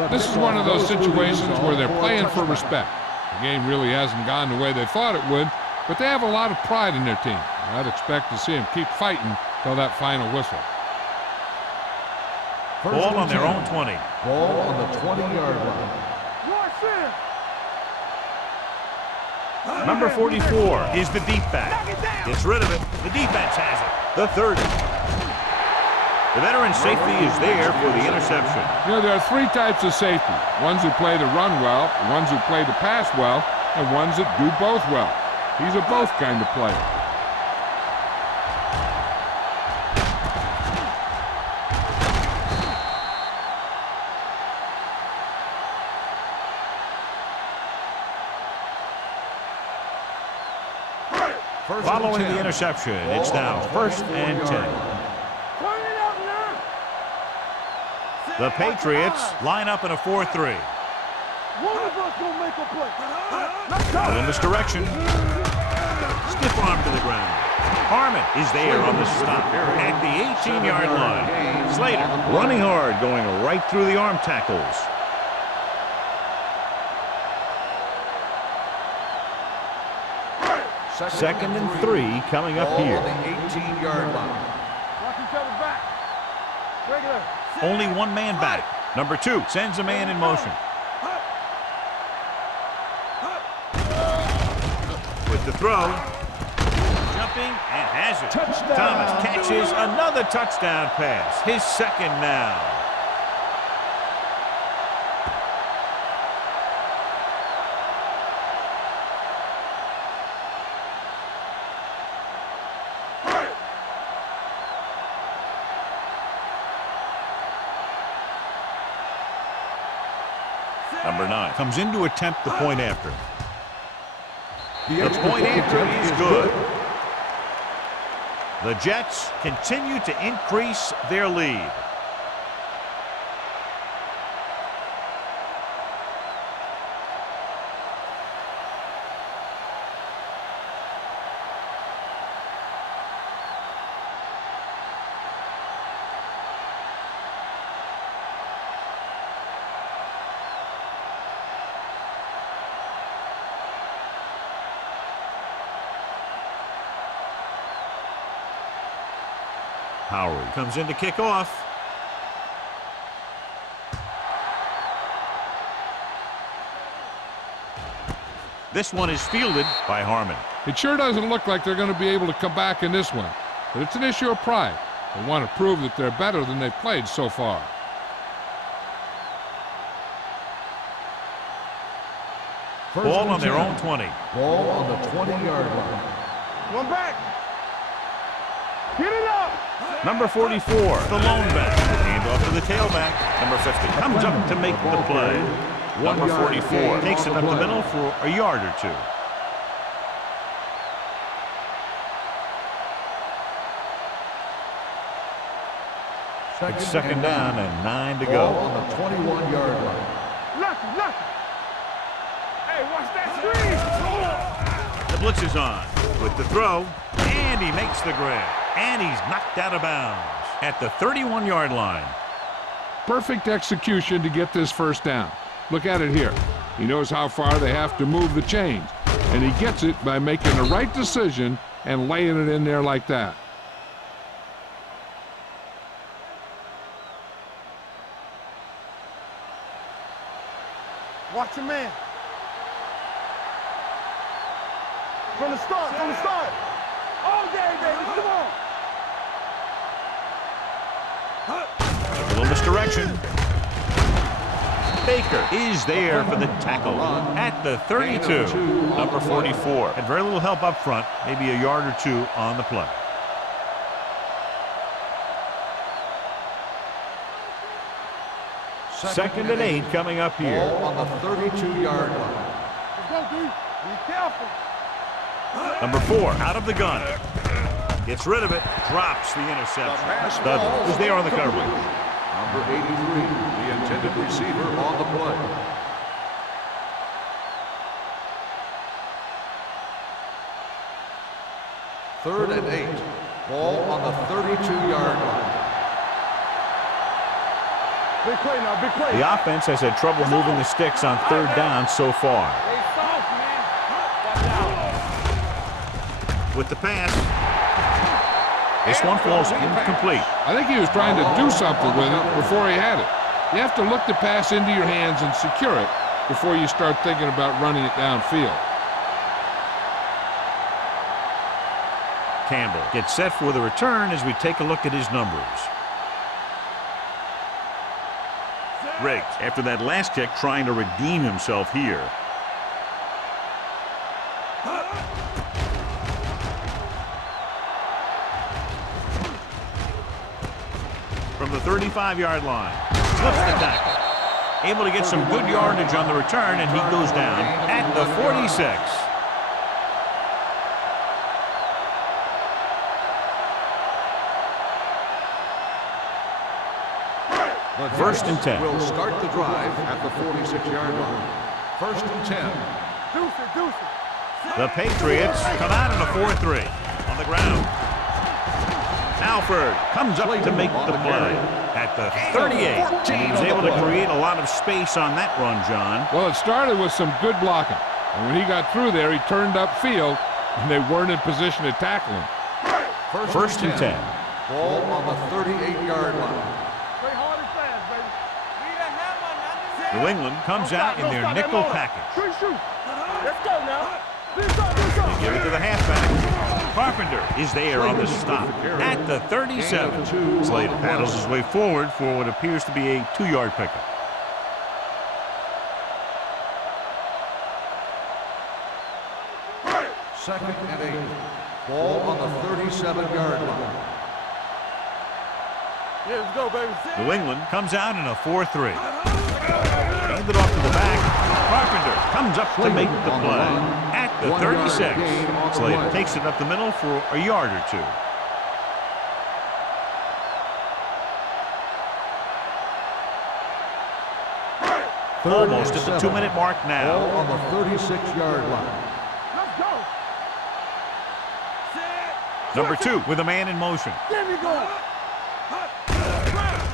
This is one of those situations where they're playing for respect. The game really hasn't gone the way they thought it would, but they have a lot of pride in their team. I'd expect to see them keep fighting till that final whistle. Ball on their own 20. Ball on the 20-yard line. Watch it. Number 44 is the deep back. Gets rid of it. The defense has it. The 30. The veteran safety is there for the interception. You know, there are 3 types of safety. Ones who play to run well, ones who play to pass well, and ones that do both well. He's a both kind of player. Following the interception, it's now 1st and 10. The Patriots line up in a 4-3. One of us gonna make a play. Let's go. In this direction. Stiff arm to the ground. Harmon is there on the stop at the 18-yard line. Slater running hard, going right through the arm tackles. Second and 3 coming up here. Ball on the 18-yard line. Watch each other back. Regular. Only one man back. Number 2 sends a man in motion. With the throw. Jumping and has it. Touchdown. Thomas catches another touchdown pass. His second now. Number 9 comes in to attempt the point after. The The point after is good. The Jets continue to increase their lead. Howery comes in to kick off. This one is fielded by Harmon. It sure doesn't look like they're going to be able to come back in this one, but it's an issue of pride. They want to prove that they're better than they've played so far. Ball on their own 20. Ball on the 20-yard line. One back. Get it up. Number 44, the lone back. Hand off to the tailback. Number 50 comes up to make the play. Number 44 takes it up the middle for a yard or two. It's second down and 9 to Ball go. on the 21-yard line. Lucky. Hey, watch that screen. The blitz is on with the throw, and he makes the grab. And he's knocked out of bounds at the 31-yard line. Perfect execution to get this first down. Look at it here. He knows how far they have to move the chains, and he gets it by making the right decision and laying it in there like that. Watch your man. From the start. All day, baby. Come on. A little misdirection. Baker is there for the tackle at the 32. Number 44 had very little help up front, maybe a yard or two on the play. Second and 8 coming up here. Ball on the 32-yard line. Let's go, D. Be careful. Number 4 out of the gun. Gets rid of it. Drops the interception. Dudley is there on the coverage. Number 83, the intended receiver on the play. Third and 8. Ball on the 32-yard line. Big play now, big play. The offense has had trouble moving the sticks on third down so far. Stay soft, man. Watch out. With the pass. This one falls incomplete. I think he was trying to do something with it before he had it. You have to look the pass into your hands and secure it before you start thinking about running it downfield. Campbell gets set for the return as we take a look at his numbers. Riggs, after that last kick, trying to redeem himself here. From the 35-yard line, flips the tackle. Able to get some good yardage on the return, and he goes down at the 46. First and 10. Will start the drive at the 46-yard line. First and 10. Deuce it. The Patriots come out in a 4-3 on the ground. Alford comes up to make the play at the 38. And he was able to create a lot of space on that run, John. Well, it started with some good blocking. And when he got through there, he turned upfield, and they weren't in position to tackle him. First and 10. Ball on the 38-yard line. Play hard and fast, baby. New England comes out in their nickel package. Shoot. Let's go now. They give it to the halfback. Carpenter is there on the stop at the 37. Slater paddles his way forward for what appears to be a 2-yard pickup. Second and 8. Ball on the 37-yard line. Yeah, let's go, baby. New England comes out in a 4-3. Handed off to the back. Carpenter comes up to make the play at the 36. Slater takes it up the middle for a yard or two. Almost at the 2-minute mark now. Ball on the 36-yard line. Let's go. Number 2 with a man in motion. There we go.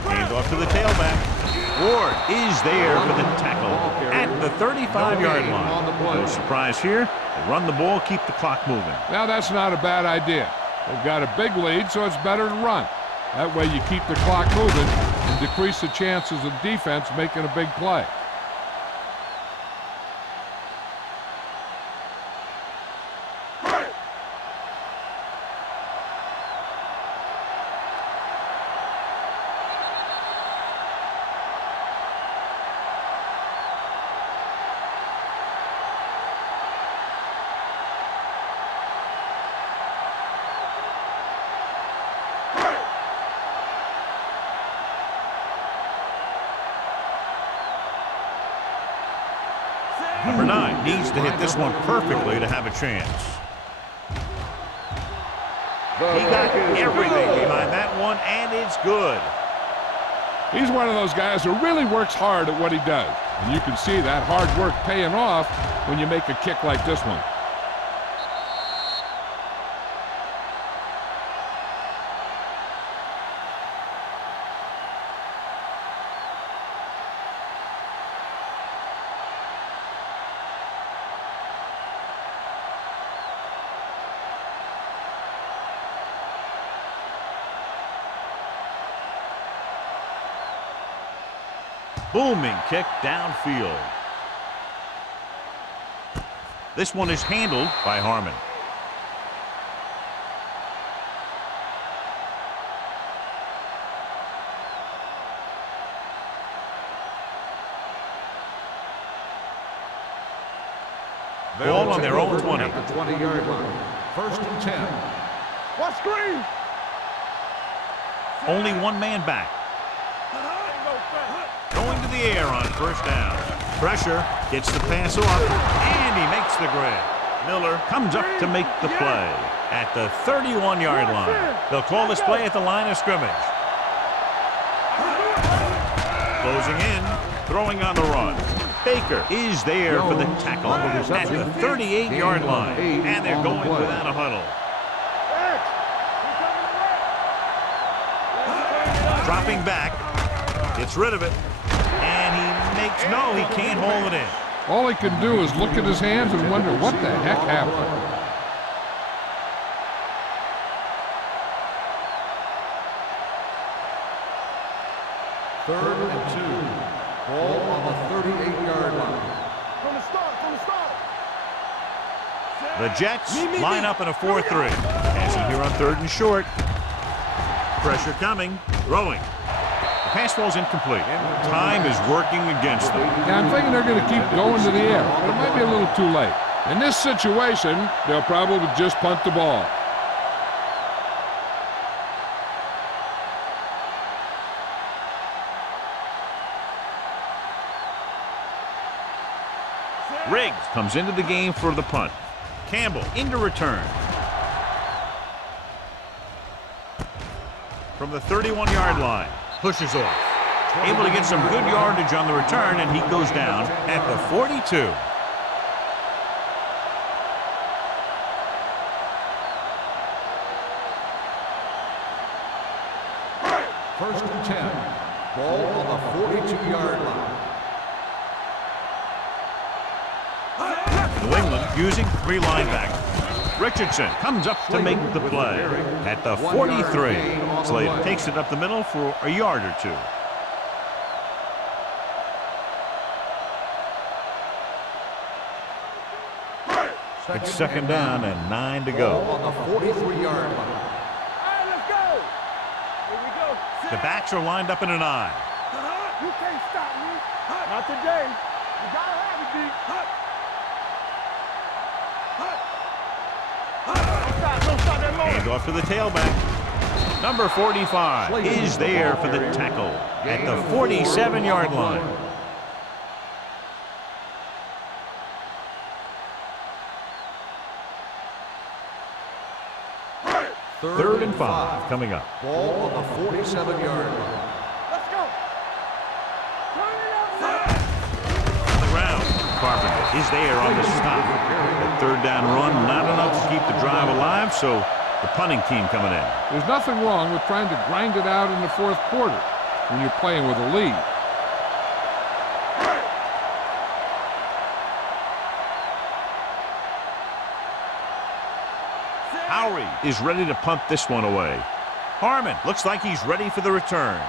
Hands off to the tailback. Ward is there for the tackle at the 35-yard line. No surprise here. They run the ball, keep the clock moving. Now, that's not a bad idea. They've got a big lead, so it's better to run. That way you keep the clock moving and decrease the chances of defense making a big play. Number 9 needs to hit this one perfectly to have a chance. He got everything behind that one, and it's good. He's one of those guys who really works hard at what he does. And you can see that hard work paying off when you make a kick like this one. Booming kick downfield. This one is handled by Harmon. Ball on their own 20. At the 20-yard line. 1st and 10. What screen? Only one man back. Going to the air on 1st down. Pressure, gets the pass off, and he makes the grab. Miller comes up to make the play at the 31-yard line. They'll call this play at the line of scrimmage. Closing in, throwing on the run. Baker is there for the tackle at the 38-yard line, and they're going without a huddle. Dropping back, gets rid of it, and he makes no, he can't hold it in. All he can do is look at his hands and wonder what the heck happened. Third and 2. Ball on the 38-yard line. From the start. The Jets line up in a 4-3. Passing here on 3rd and short. Pressure coming, throwing. The pass falls incomplete. Time is working against them. Yeah, I'm thinking they're going to keep going to the air, but it might be a little too late. In this situation, they'll probably just punt the ball. Riggs comes into the game for the punt. Campbell into return. From the 31-yard line, pushes off. Able to get some good yardage on the return, and he goes down at the 42. First and 10. Ball on the 42-yard line. New England using 3 linebackers. Richardson comes up to make the play at the 43. Slater takes it up the middle for a yard or two. It's 2nd down and 9 to go. On the 43-yard line. All right, let's go. Here we go. The backs are lined up in an I. You can't stop me. Not today. You gotta have it, D. Don't stop that motor. Hand off to the tailback. Number 45 is there for the tackle at the 47-yard line. and 5 coming up. Ball on the 47-yard line. Let's go. Turn it up. On the ground, Carpenter is there on the stop. That third down run, not enough to keep the drive alive, so the punting team coming in. There's nothing wrong with trying to grind it out in the fourth quarter when you're playing with a lead. Howery is ready to punt this one away. Harmon looks like he's ready for the return.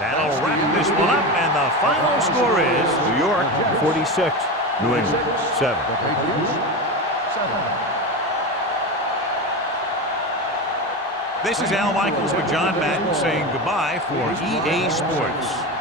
That'll wrap this one up, and the final score is New York 46, New England 7. This is Al Michaels with John Madden saying goodbye for EA Sports.